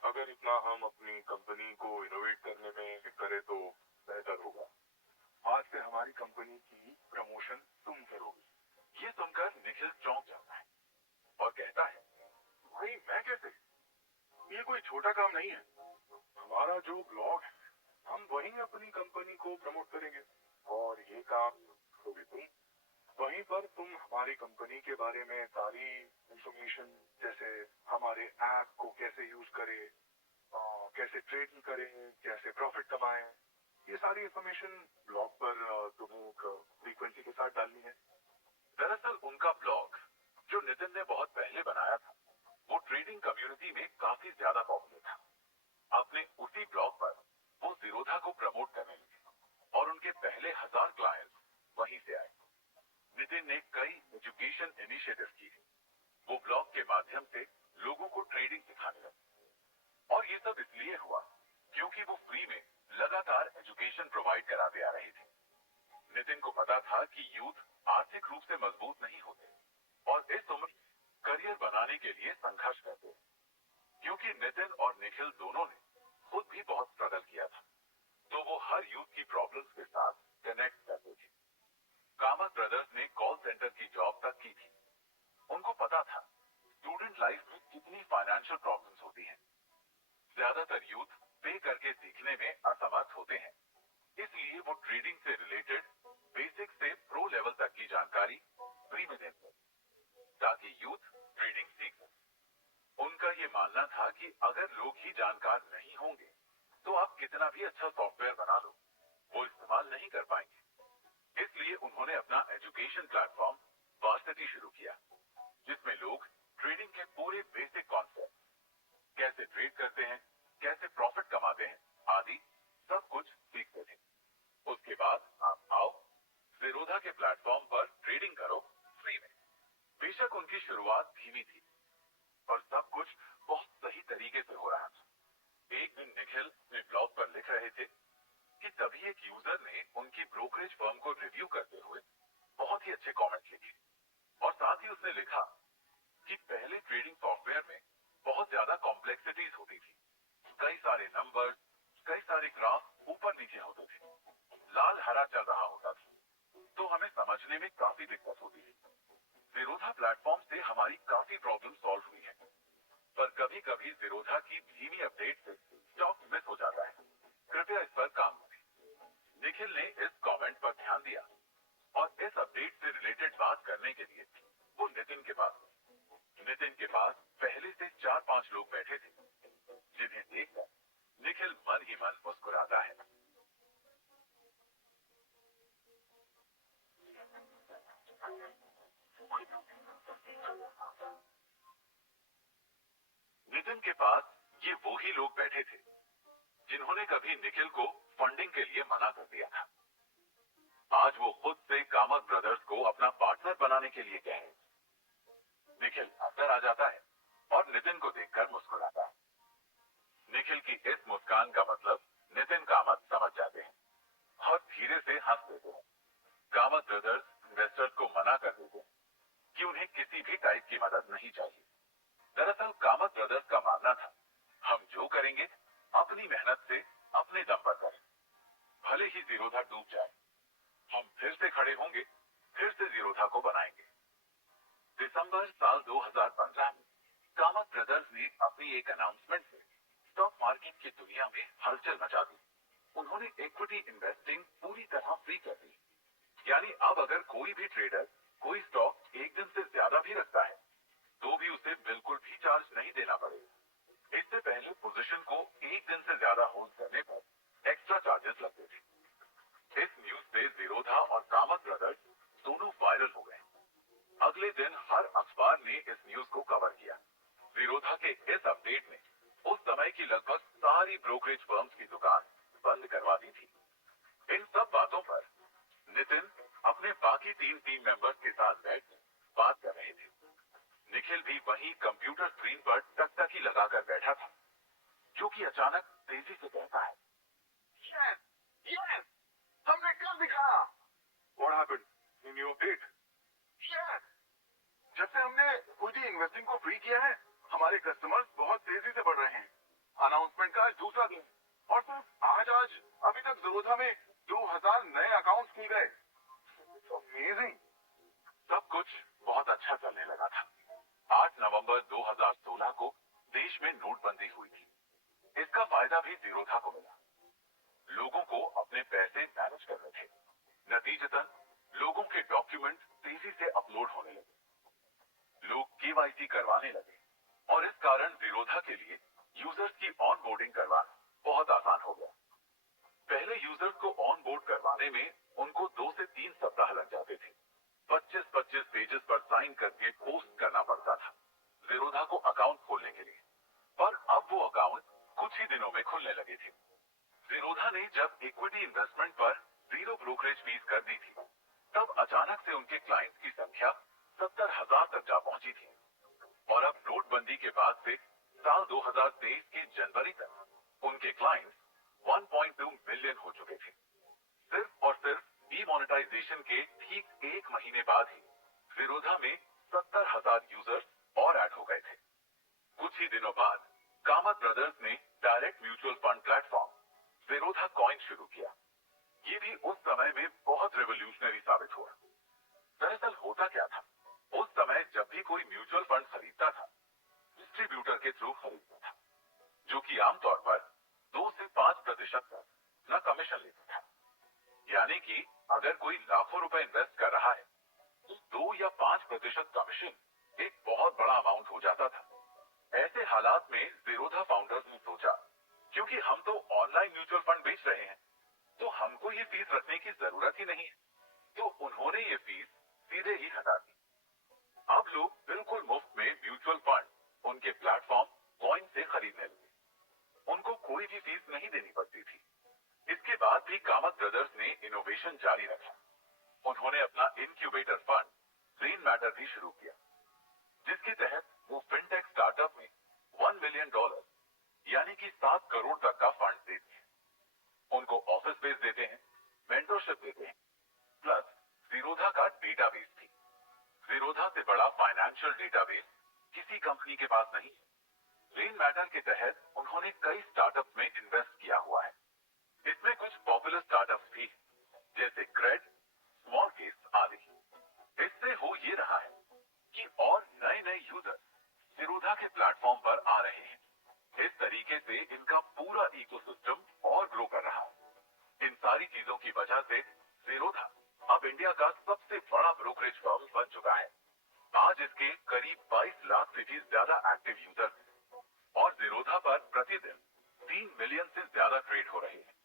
अगर इतना हम अपनी कंपनी को इनोवेट करने में करें तो बेहतर होगा। आज से हमारी कंपनी की प्रमोशन तुम करोगे। ये सुनकर निखिल चौंक जाता है और कहता है, भाई मैं कैसे? ये कोई छोटा काम नहीं है। हमारा जो ब्लॉग है हम वहीं अपनी कंपनी को प्रमोट करेंगे और ये काम करोगे तुम। वहीं पर तुम हमारी कंपनी के बारे में सारी इंफॉर्मेशन, जैसे हमारे ऐप को कैसे यूज करें, कैसे ट्रेडिंग करें, कैसे प्रॉफिट कमाएं, ये सारी इंफॉर्मेशन ब्लॉग पर तुम्हें फ्रीक्वेंसी के साथ डालनी है। दरअसल उनका ब्लॉग जो नितिन ने बहुत पहले बनाया था, वो ट्रेडिंग कम्युनिटी में काफी ज्यादा पॉपुलर था। अपने उसी ब्लॉग पर वो ज़ीरोधा को प्रमोट करने लगे और उनके पहले 1000 क्लाइंट्स वहीं से आए। नितिन ने कई एजुकेशन इनिशिएटिव किए। वो ब्लॉग के माध्यम से लोगों को ट्रेडिंग सिखाने लगे और ये सब इसलिए हुआ क्योंकि वो फ्री में लगातार एजुकेशन प्रोवाइड कराते आ रहे थे। नितिन को पता था कि यूथ आर्थिक रूप से मजबूत नहीं होते और इस उम्र करियर बनाने के लिए संघर्ष करते, क्योंकि नितिन और निखिल दोनों ने खुद भी बहुत स्ट्रगल किया था, तो वो हर यूथ की प्रॉब्लम्स के साथ कनेक्ट करते थे। कामत ब्रदर्स ने कॉल सेंटर की जॉब तक की थी। उनको पता था स्टूडेंट लाइफ में कितनी फाइनेंशियल प्रॉब्लम्स होती हैं। ज्यादातर यूथ पे करके सीखने में असमर्थ होते हैं, इसलिए वो ट्रेडिंग से रिलेटेड बेसिक से प्रो लेवल तक की जानकारी फ्री में देते हैं ताकि यूथ ट्रेडिंग सीख सके। उनका ये मानना था कि अगर लोग ही जानकार नहीं होंगे तो आप कितना भी अच्छा सॉफ्टवेयर बना लो, वो इस्तेमाल नहीं कर पाएंगे। इसलिए उन्होंने अपना एजुकेशन प्लेटफॉर्म वार्सिटी शुरू किया, जिसमें लोग ट्रेडिंग के पूरे बेसिक कॉन्सेप्ट, कैसे ट्रेड करते हैं, कैसे प्रॉफिट कमाते हैं आदि सब कुछ सीखते थे। उसके बाद आप आओ ज़ीरोधा के प्लेटफॉर्म पर ट्रेडिंग करो फ्री में। बेशक उनकी शुरुआत धीमी थी और सब कुछ बहुत सही तरीके से हो रहा था। एक दिन निखिल अपने ब्लॉग पर लिख रहे थे कि तभी एक यूजर ने उनकी ब्रोकरेज फर्म को रिव्यू करते हुए बहुत ही अच्छे कमेंट लिखे और साथ ही उसने लिखा कि पहले ट्रेडिंग सॉफ्टवेयर में बहुत ज्यादा कॉम्प्लेक्सिटीज होती थी। कई सारे नंबर्स, कई सारे ग्राफ ऊपर नीचे होते थे, लाल हरा चल रहा होता था, तो हमें समझने में काफी दिक्कत होती थी। ज़ीरोधा प्लेटफॉर्म से हमारी काफी प्रॉब्लम सॉल्व हुई है, पर कभी कभी ज़ीरोधा की धीमी अपडेट से स्टॉक मिस हो जाता है। कृपया इस पर काम करें। निखिल ने इस कमेंट पर ध्यान दिया और इस अपडेट से रिलेटेड बात करने के लिए वो नितिन के पास गए। नितिन के पास पहले से 4-5 लोग बैठे थे, जिन्हें देखकर निखिल मन ही मन मुस्कुराता है। नितिन के पास ये वो ही लोग बैठे थे जिन्होंने कभी निखिल को फंडिंग के लिए मना कर दिया था। आज वो खुद से कामत ब्रदर्स को अपना पार्टनर बनाने के लिए कह रहे। निखिल अंदर आ जाता है और नितिन को देखकर मुस्कुराता है। ब्रदर्स ने अपनी एक अनाउंसमेंट से स्टॉक मार्केट की दुनिया में हलचल मचा दी। उन्होंने इक्विटी इन्वेस्टिंग पूरी तरह फ्री कर दी। यानी अब अगर कोई भी ट्रेडर कोई स्टॉक एक दिन से ज्यादा भी रखता है तो भी उसे बिल्कुल भी चार्ज नहीं देना पड़ेगा। इससे पहले पोजीशन को एक दिन से ज्यादा होल्ड करने पर एक्स्ट्रा चार्जेस लगते थे। इस न्यूज से जीरोधा और कामत ब्रदर्स दोनों वायरल हो गए। अगले दिन हर अखबार ने इस न्यूज को कवर किया। जीरोधा के इस अपडेट ने उस समय की लगभग सारी ब्रोकरेज फर्म्स की दुकान बंद करवा दी थी। इन सब बातों पर नितिन अपने बाकी टीम मेंबर्स के साथ बैठ बात कर रहे थे। निखिल भी वहीं कंप्यूटर स्क्रीन पर टकटकी लगाकर बैठा था, जो कि अचानक तेजी से कहता है, Yes! Yes! हमने कर दिखाया। What happened? In your update? Yes! जब से हमने इक्विटी इन्वेस्टिंग को फ्री किया है, हमारे कस्टमर्स बहुत तेजी से बढ़ रहे हैं। अनाउंसमेंट का आज दूसरा दिन और सिर्फ आज अभी तक जीरोधा में 2000 नए अकाउंट्स खुल गए। अमेजिंग। सब कुछ बहुत अच्छा चलने लगा था। 8 नवंबर 2016 को देश में नोटबंदी हुई थी। इसका फायदा भी जीरोधा को मिला। लोगों को अपने पैसे मैनेज करने थे। नतीजतन लोगों के डॉक्यूमेंट तेजी से अपलोड होने लगे। लोग केवाईसी करवाने लगे और इस कारण जीरोधा के लिए यूजर्स की ऑनबोर्डिंग करवाना बहुत आसान हो गया। पहले यूजर्स को ऑनबोर्ड करवाने में उनको 2 से 3 सप्ताह लग जाते थे। 25-25 पेजेस पर साइन करके पोस्ट करना पड़ता था जीरोधा को अकाउंट खोलने के लिए। पर अब वो अकाउंट कुछ ही दिनों में खुलने लगे थे। जीरोधा ने जब इक्विटी इन्वेस्टमेंट पर 0 ब्रोकरेज फीस कर दी थी, तब अचानक से उनके क्लाइंट्स की संख्या 70,000 तक जा पहुंची थी। और अब नोटबंदी के बाद से साल 2023 के जनवरी तक उनके क्लाइंट्स 1.2 मिलियन हो चुके थे। सिर्फ और सिर्फ डीमोनेटाइजेशन के ठीक 1 महीने बाद ही जीरोधा में 70,000 यूजर्स और ऐड हो गए थे। कुछ ही दिनों बाद कामत ब्रदर्स ने direct mutual fund platform Zerodha coin शुरू किया। ये भी उस समय में बहुत रिवोल्यूशनरी साबित हुआ। दरअसल होता क्या था, उस समय जब भी कोई म्यूचुअल फंड खरीदता था, डिस्ट्रीब्यूटर के थ्रू खरीदता था, जो कि आमतौर पर 2 से 5% तक न कमीशन लेता था। यानी कि अगर कोई लाखों रुपए इन्वेस्ट कर रहा है तो 2 या 5% कमीशन एक बहुत बड़ा अमाउंट हो जाता था। ऐसे हालात में जीरोधा फाउंडर्स ने सोचा, क्योंकि हम तो ऑनलाइन म्यूचुअल फंड बेच रहे हैं तो हमको ये फीस रखने की जरूरत ही नहीं है। तो उन्होंने ये फीस सीधे ही हटा दी। अब लोग बिल्कुल मुफ्त में म्यूचुअल फंड उनके प्लेटफॉर्म कॉइन से खरीदने लगे। उनको कोई भी फीस नहीं देनी पड़ती थी। इसके बाद भी कामत ब्रदर्स ने इनोवेशन जारी रखा। उन्होंने अपना इनक्यूबेटर फंड ग्रीन मैटर भी शुरू किया, जिसके तहत वो फिनटेक स्टार्टअप में $1 मिलियन यानी कि 7 करोड़ तक का फंड देते हैं। उनको ऑफिस स्पेस देते हैं, मेंटरशिप देते हैं, प्लस जीरोधा का डेटाबेस भी। जीरोधा से बड़ा फाइनेंशियल डेटाबेस किसी कंपनी के पास नहीं है। ग्रीन मैटर के तहत उन्होंने कई स्टार्टअप में इन्वेस्ट किया हुआ है। इसमें कुछ पॉपुलर स्टार्टअप्स भी जैसे क्रेड, स्मॉल केस आदि। इससे हो ये रहा है कि और नए यूजर जीरोधा के प्लेटफॉर्म पर आ रहे हैं। इस तरीके से इनका पूरा इकोसिस्टम और ग्रो कर रहा है। इन सारी चीजों की वजह से जीरोधा अब इंडिया का सबसे बड़ा ब्रोकरेज फर्म बन चुका है। आज इसके करीब 22 लाख से भी ज्यादा एक्टिव यूजर्स हैं और जीरोधा पर प्रतिदिन 3 मिलियन से ज्यादा ट्रेड हो रहे हैं।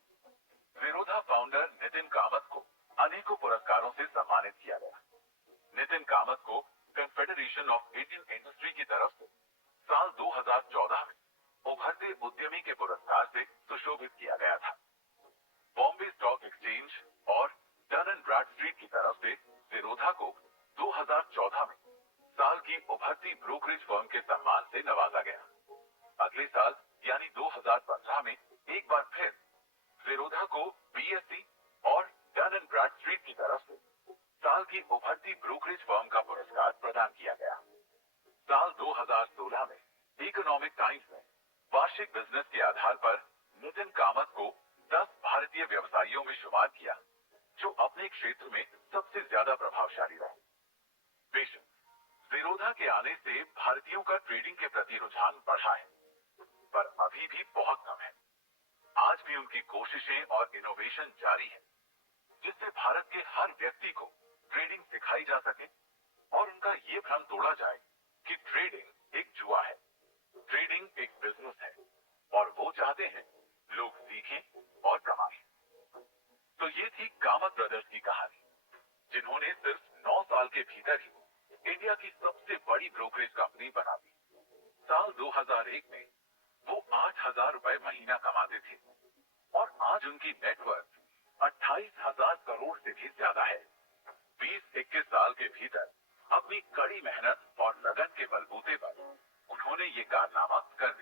जीरोधा फाउंडर नितिन कामत को अनेकों पुरस्कारों से सम्मानित किया गया। नितिन कामत को कन्फेडरेशन ऑफ इंडियन इंडस्ट्री की तरफ से साल 2014 में उभरते उद्यमी के पुरस्कार से सुशोभित किया गया था। बॉम्बे स्टॉक एक्सचेंज और डन एंड ब्रैडस्ट्रीट की तरफ से जीरोधा को 2014 में साल की उभरती ब्रोकरेज फर्म के सम्मान से नवाजा गया। अगले साल यानी 2015 में एक बार फिर जीरोधा को बीएसई और डन एंड ब्रैडस्ट्रीट की तरफ से साल की उभरती ब्रोकरेज फर्म का पुरस्कार प्रदान किया गया। साल 2016 में इकोनॉमिक टाइम्स ने वार्षिक बिजनेस के आधार पर नितिन कामत को 10 भारतीय व्यवसायियों में शुमार किया जो अपने क्षेत्र में सबसे ज्यादा प्रभावशाली रहे। बेशक दिरोधा के आने से भारतीयों का ट्रेडिंग के प्रति रुझान बढ़ा है, पर अभी भी बहुत कम है। आज भी उनकी कोशिशें और इनोवेशन जारी है, जिससे भारत के हर व्यक्ति को ट्रेडिंग सिखाई जा सके और उनका ये भ्रम तोड़ा जाए कि ट्रेडिंग एक जुआ है। ट्रेडिंग एक बिजनेस है और वो चाहते हैं लोग सीखें और कमाएं। तो ये थी कामत ब्रदर्स की कहानी, जिन्होंने सिर्फ 9 साल के भीतर ही इंडिया की सबसे बड़ी ब्रोकरेज कंपनी बना दी। साल 2001 में वो 8,000 रुपए महीना कमाते थे और आज उनकी नेटवर्थ 28,000 करोड़ से भी ज्यादा है। 20-21 साल के भीतर अपनी कड़ी मेहनत और लगन के बलबूते पर उन्होंने ये कारनामा कर